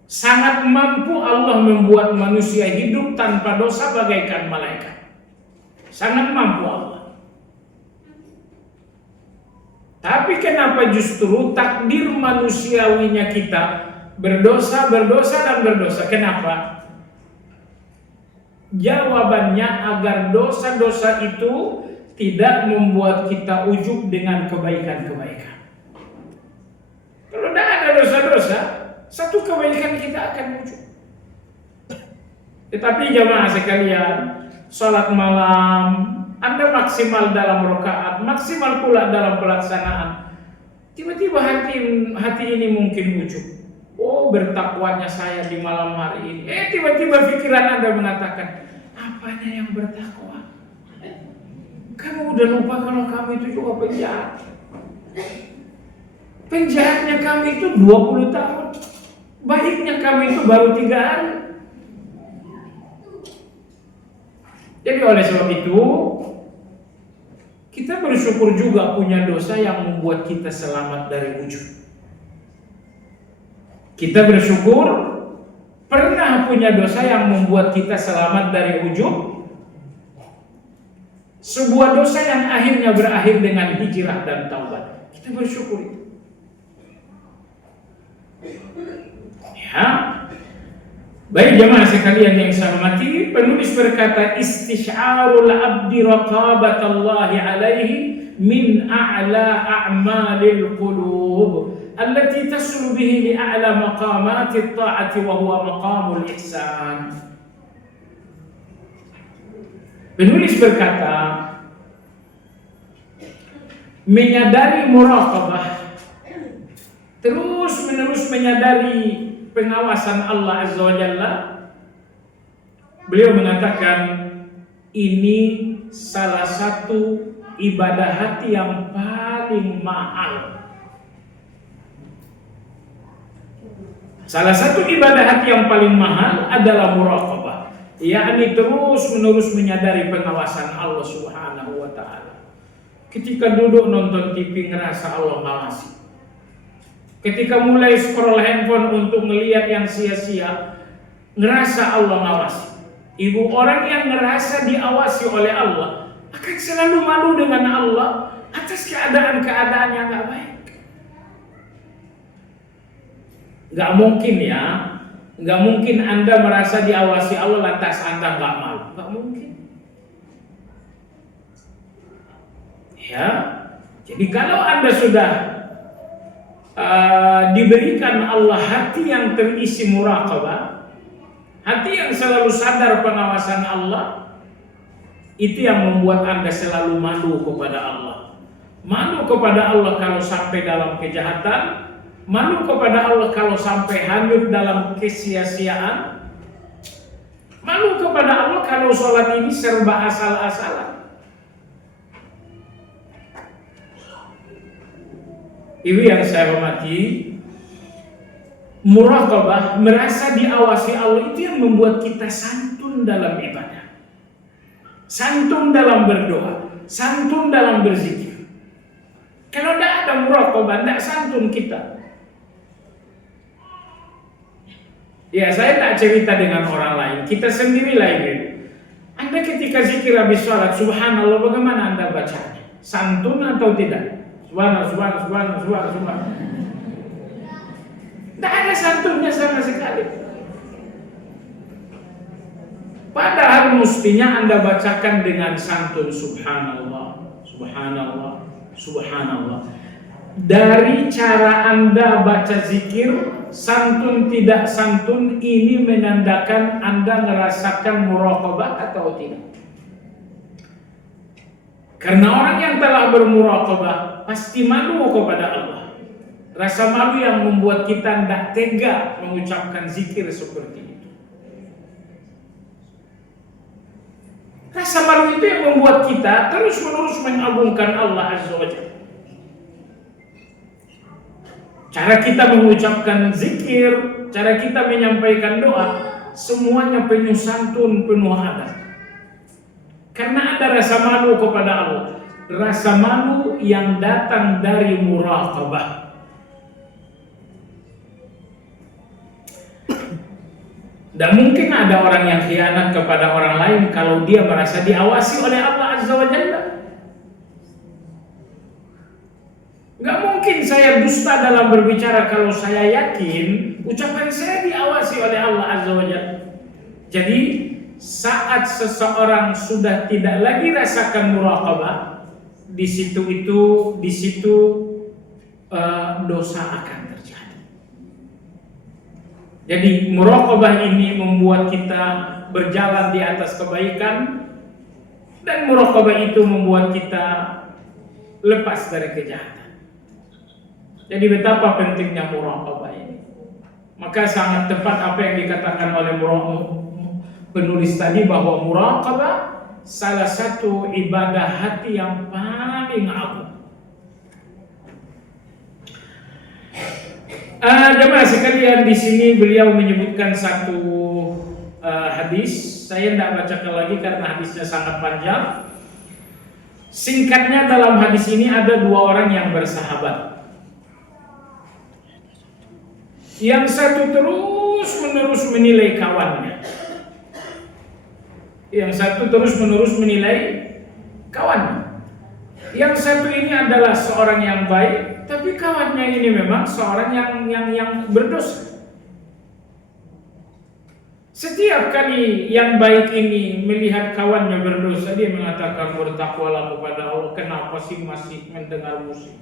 sangat mampu Allah membuat manusia hidup tanpa dosa bagaikan malaikat. Sangat mampu Allah. Tapi kenapa justru takdir manusiawinya kita berdosa, dan berdosa? Kenapa? Jawabannya agar dosa-dosa itu tidak membuat kita ujub dengan kebaikan-kebaikan. Kalau tidak ada dosa-dosa, satu kebaikan kita akan ujub. Tetapi jamaah sekalian, sholat malam Anda maksimal dalam rakaat, maksimal pula dalam pelaksanaan. Tiba-tiba hati ini mungkin ujub. Oh, bertakwanya saya di malam hari ini. Tiba-tiba pikiran Anda mengatakan, apanya yang bertakwa? Kamu udah lupa kalau kamu itu juga penjahat. Penjahatnya kamu itu 20 tahun. Baiknya kamu itu baru 3 hari. Jadi oleh sebab itu, kita bersyukur juga punya dosa yang membuat kita selamat dari ujub. Kita bersyukur pernah punya dosa yang membuat kita selamat dari ujub. Sebuah dosa yang akhirnya berakhir dengan hijrah dan taubat. Kita bersyukur itu. Ya. Baik jemaah sekalian yang saya hormati, penulis berkata istisyarul abdi raqabatallahi alaihi min a'la a'malil qulub allati taslu bihi li a'la maqamati at-ta'ati wa huwa maqamul ihsan. Penulis berkata, menyadari muraqabah, terus menerus menyadari pengawasan Allah Azza wa Jalla. Beliau mengatakan ini salah satu ibadah hati yang paling mahal. Salah satu ibadah hati yang paling mahal adalah muraqabah, yakni terus menerus menyadari pengawasan Allah Subhanahu wa taala. Ketika duduk nonton TV ngerasa Allah ngawasi. Ketika mulai scroll handphone untuk melihat yang sia-sia, ngerasa Allah ngawasi. Ibu orang yang ngerasa diawasi oleh Allah akan selalu malu dengan Allah atas keadaan-keadaan yang gak baik. Gak mungkin ya, gak mungkin Anda merasa diawasi Allah lantas Anda gak malu. Gak mungkin. Ya, jadi kalau Anda sudah diberikan Allah hati yang terisi muraqabah, hati yang selalu sadar pengawasan Allah, itu yang membuat Anda selalu malu kepada Allah. Malu kepada Allah kalau sampai dalam kejahatan, malu kepada Allah kalau sampai hanyut dalam kesia-siaan, malu kepada Allah kalau sholat ini serba asal-asalan. Ibu yang saya hormati, muraqabah, merasa diawasi Allah itu yang membuat kita santun dalam ibadah, santun dalam berdoa, santun dalam berzikir. Kalau tidak ada muraqabah, tidak santun kita. Ya, saya tak cerita dengan orang lain, kita sendirilah ibu. Anda ketika zikir habis sholat, subhanallah, bagaimana Anda bacanya? Santun atau tidak? Subhanallah. Tidak ada santunnya sama sekali. Padahal mestinya Anda bacakan dengan santun, subhanallah, subhanallah, subhanallah. Dari cara Anda baca zikir, santun tidak santun, ini menandakan Anda merasakan muraqabah atau tidak. Karena orang yang telah bermuraqabah pasti malu kepada Allah. Rasa malu yang membuat kita tidak tega mengucapkan zikir seperti itu. Rasa malu itu yang membuat kita terus-menerus mengagungkan Allah Azza wa Jalla. Cara kita mengucapkan zikir, cara kita menyampaikan doa, semuanya penuh santun, penuh adab. Karena ada rasa malu kepada Allah, rasa malu yang datang dari muraqabah. Dan mungkin ada orang yang khianat kepada orang lain kalau dia merasa diawasi oleh Allah Azza wa Jalla. Gak mungkin saya dusta dalam berbicara kalau saya yakin ucapan saya diawasi oleh Allah Azza wa Jalla. Jadi saat seseorang sudah tidak lagi rasakan muraqabah, di situ dosa akan terjadi. Jadi muraqabah ini membuat kita berjalan di atas kebaikan, dan muraqabah itu membuat kita lepas dari kejahatan. Jadi betapa pentingnya muraqabah ini. Maka sangat tepat apa yang dikatakan oleh penulis tadi, bahwa muraqabah salah satu ibadah hati yang paling agung. Jemaah sekalian, di sini beliau menyebutkan satu hadis. Saya tidak bacakan lagi karena hadisnya sangat panjang. Singkatnya, dalam hadis ini ada dua orang yang bersahabat. Yang satu terus-menerus menilai kawannya. Yang satu terus-menerus menilai kawannya. Yang satu ini adalah seorang yang baik, tapi kawannya ini memang seorang yang berdosa. Setiap kali yang baik ini melihat kawannya berdosa, dia mengatakan, bertakwalah kepada Allah, kenapa sih masih mendengar musik?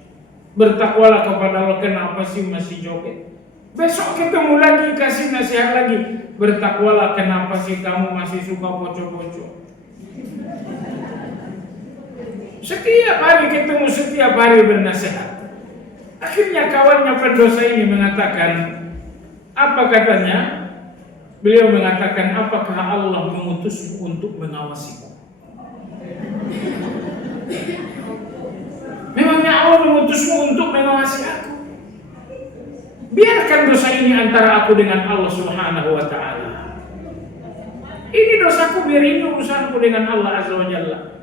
Bertakwalah kepada Allah, kenapa sih masih joget? Besok ketemu lagi, kasih nasihat lagi, bertakwalah, kenapa sih kamu masih suka pocong-pocong? Setiap hari ketemu, setiap hari bernasihat. Akhirnya kawannya pendosa ini mengatakan, apa katanya? Beliau mengatakan, apakah Allah mengutusmu untuk mengawasiku? Memangnya Allah mengutusmu untuk mengawasi aku? Biarkan dosa ini antara aku dengan Allah Subhanahu wa ta'ala. Ini dosaku, biar ini urusanku dengan Allah Azza wa Jalla.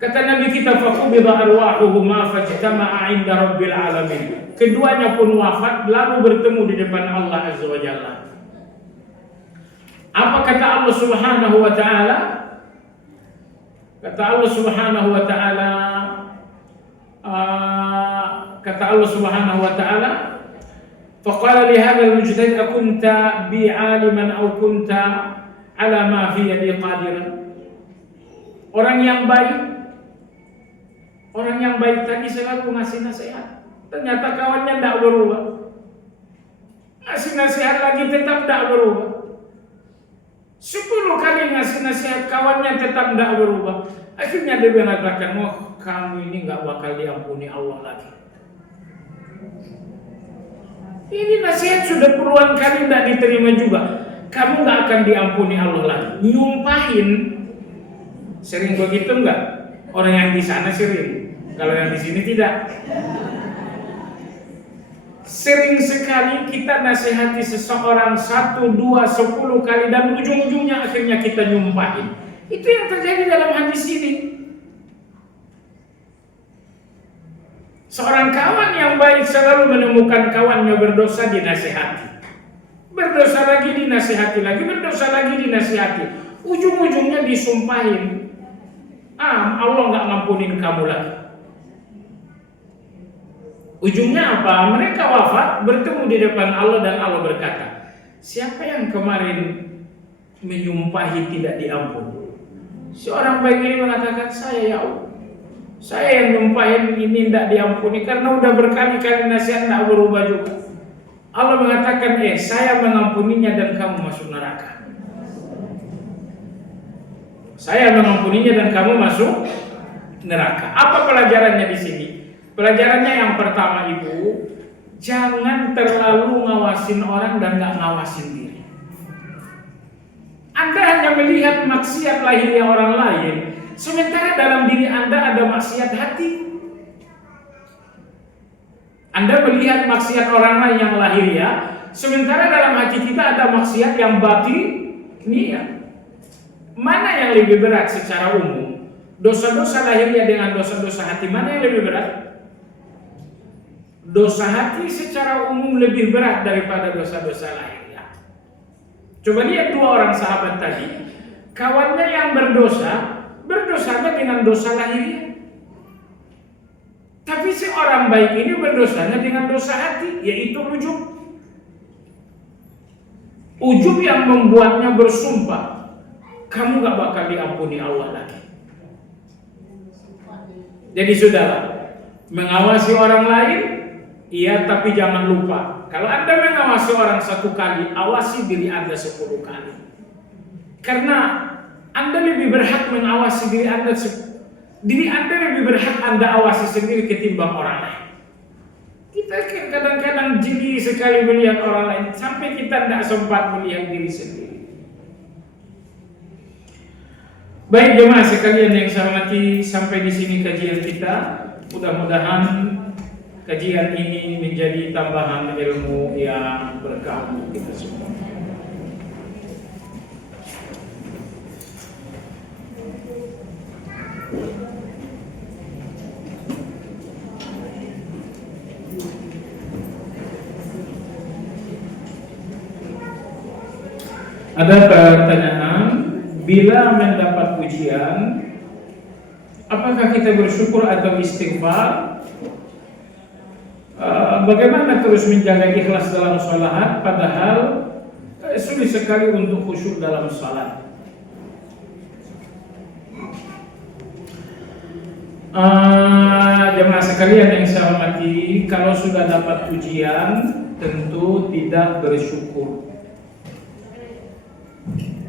Kata Nabi kita, faqubida arwahuhuma fajtama'a 'inda rabbil alamin. Keduanya pun wafat lalu bertemu di depan Allah Azza wa Jalla. Apa kata Allah Subhanahu wa ta'ala? Kata Allah Subhanahu wa ta'ala, kata Allah Subhanahu wa ta'ala, faqala li hadzal mujtahid akunta bi 'aliman aw kunta 'ala ma fi yadi qadiran. Orang yang baik tadi selalu ngasih nasihat, ternyata kawannya tidak berubah. Ngasih nasihat lagi tetap tidak berubah. 10 kali ngasih nasihat, kawannya tetap tidak berubah. Akhirnya dia mengatakan, wah, kamu ini nggak bakal diampuni Allah lagi. Ini nasihat sudah puluhan kali tidak diterima juga. Kamu nggak akan diampuni Allah lagi. Nyumpahin. Sering begitu nggak? Orang yang di sana sering. Kalau yang di sini tidak. Sering sekali kita nasihati seseorang 1, 2, 10 kali dan ujung-ujungnya akhirnya kita nyumpahin. Itu yang terjadi dalam hadis ini. Seorang kawan yang baik selalu menemukan kawannya berdosa, dinasihati. Berdosa lagi dinasihati lagi, berdosa lagi dinasihati. Ujung-ujungnya disumpahin. Allah nggak ngampunin kamu lagi. Ujungnya apa? Mereka wafat, bertemu di depan Allah dan Allah berkata, siapa yang kemarin menyumpahi tidak diampuni? Seorang baik ini mengatakan, saya ya Allah. Saya yang nyumpahin ini tidak diampuni karena udah berkali-kali nasihat tidak berubah juga. Allah mengatakan, saya mengampuninya dan kamu masuk neraka. Saya mengampuninya dan kamu masuk neraka. Apa pelajarannya di sini? Pelajarannya yang pertama, Ibu, jangan terlalu ngawasin orang dan gak ngawasin diri. Anda hanya melihat maksiat lahirnya orang lain, sementara dalam diri Anda ada maksiat hati. Anda melihat maksiat orang lain yang lahiriah, sementara dalam hati kita ada maksiat yang batiniah. Mana yang lebih berat secara umum? Dosa-dosa lahiriah dengan dosa-dosa hati, mana yang lebih berat? Dosa hati secara umum lebih berat daripada dosa-dosa lahiriah. Coba lihat 2 orang sahabat tadi. Kawannya yang berdosanya dengan dosa lahiriah. Tapi si orang baik ini berdosanya dengan dosa hati, yaitu ujub. Ujub yang membuatnya bersumpah, kamu gak bakal diampuni Allah lagi. Jadi saudara, mengawasi orang lain, iya, tapi jangan lupa, kalau Anda mengawasi orang 1 kali, awasi diri Anda 10 kali. Karena Anda lebih berhak mengawasi diri Anda. Diri Anda lebih berhak Anda awasi sendiri ketimbang orang lain. Kita kadang-kadang jeli sekali melihat orang lain, sampai kita tidak sempat melihat diri sendiri. Baik jemaah sekalian yang saya hormati, sampai di sini kajian kita. Mudah-mudahan kajian ini menjadi tambahan ilmu yang berkah untuk kita semua. Ada pertanyaan, bila mendapat ujian, apakah kita bersyukur atau istighfar? Bagaimana terus menjaga ikhlas dalam salat, padahal sulit sekali untuk khusyuk dalam salat? Jemaah sekalian yang saya hormati, kalau sudah dapat ujian, tentu tidak bersyukur.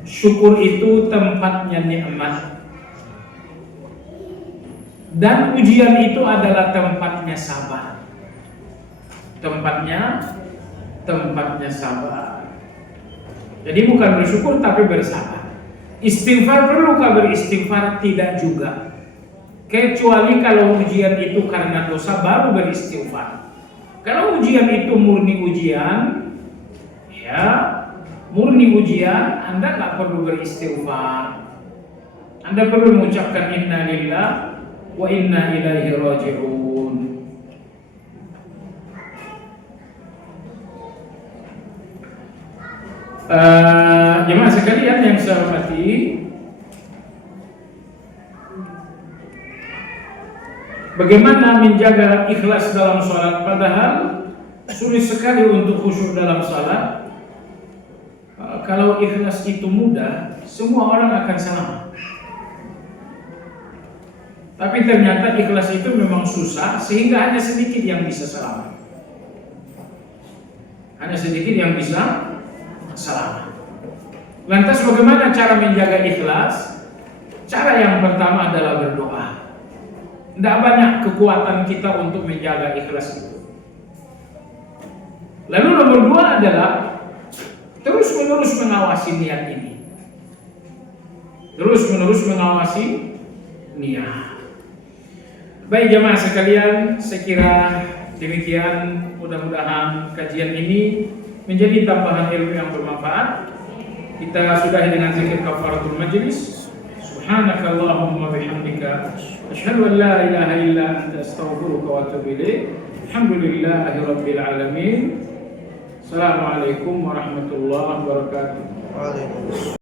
Syukur itu tempatnya nikmat, dan ujian itu adalah tempatnya sabar. Tempatnya sabar. Jadi bukan bersyukur tapi bersabar. Istighfar, perlukah beristighfar? Tidak juga. Kecuali kalau ujian itu karena dosa, baru beristighfar. Kalau ujian itu murni ujian, ya murni ujian, Anda nggak perlu beristighfar. Anda perlu mengucapkan inna lillahi wa inna ilaihi raji'un. Jemaah sekalian yang saya hormati, bagaimana menjaga ikhlas dalam salat, padahal sulit sekali untuk khusyuk dalam salat. Kalau ikhlas itu mudah, semua orang akan selamat. Tapi ternyata ikhlas itu memang susah, sehingga hanya sedikit yang bisa selamat. Hanya sedikit yang bisa selamat. Lantas bagaimana cara menjaga ikhlas? Cara yang pertama adalah berdoa. Tidak banyak kekuatan kita untuk menjaga ikhlas itu. Lalu nomor dua adalah terus-menerus mengawasi niat ini. Terus-menerus mengawasi niat. Baik jemaah sekalian, saya kira demikian. Mudah-mudahan kajian ini menjadi tambahan ilmu yang bermanfaat. Kita sudahi dengan zikir kafaratul majlis. Subhanakallahumma bihamdika asyhadu an la ilaha illa anta astaghfiruka wa atubu ilaik. Alhamdulillahirabbil alamin. Assalamualaikum warahmatullahi wabarakatuh.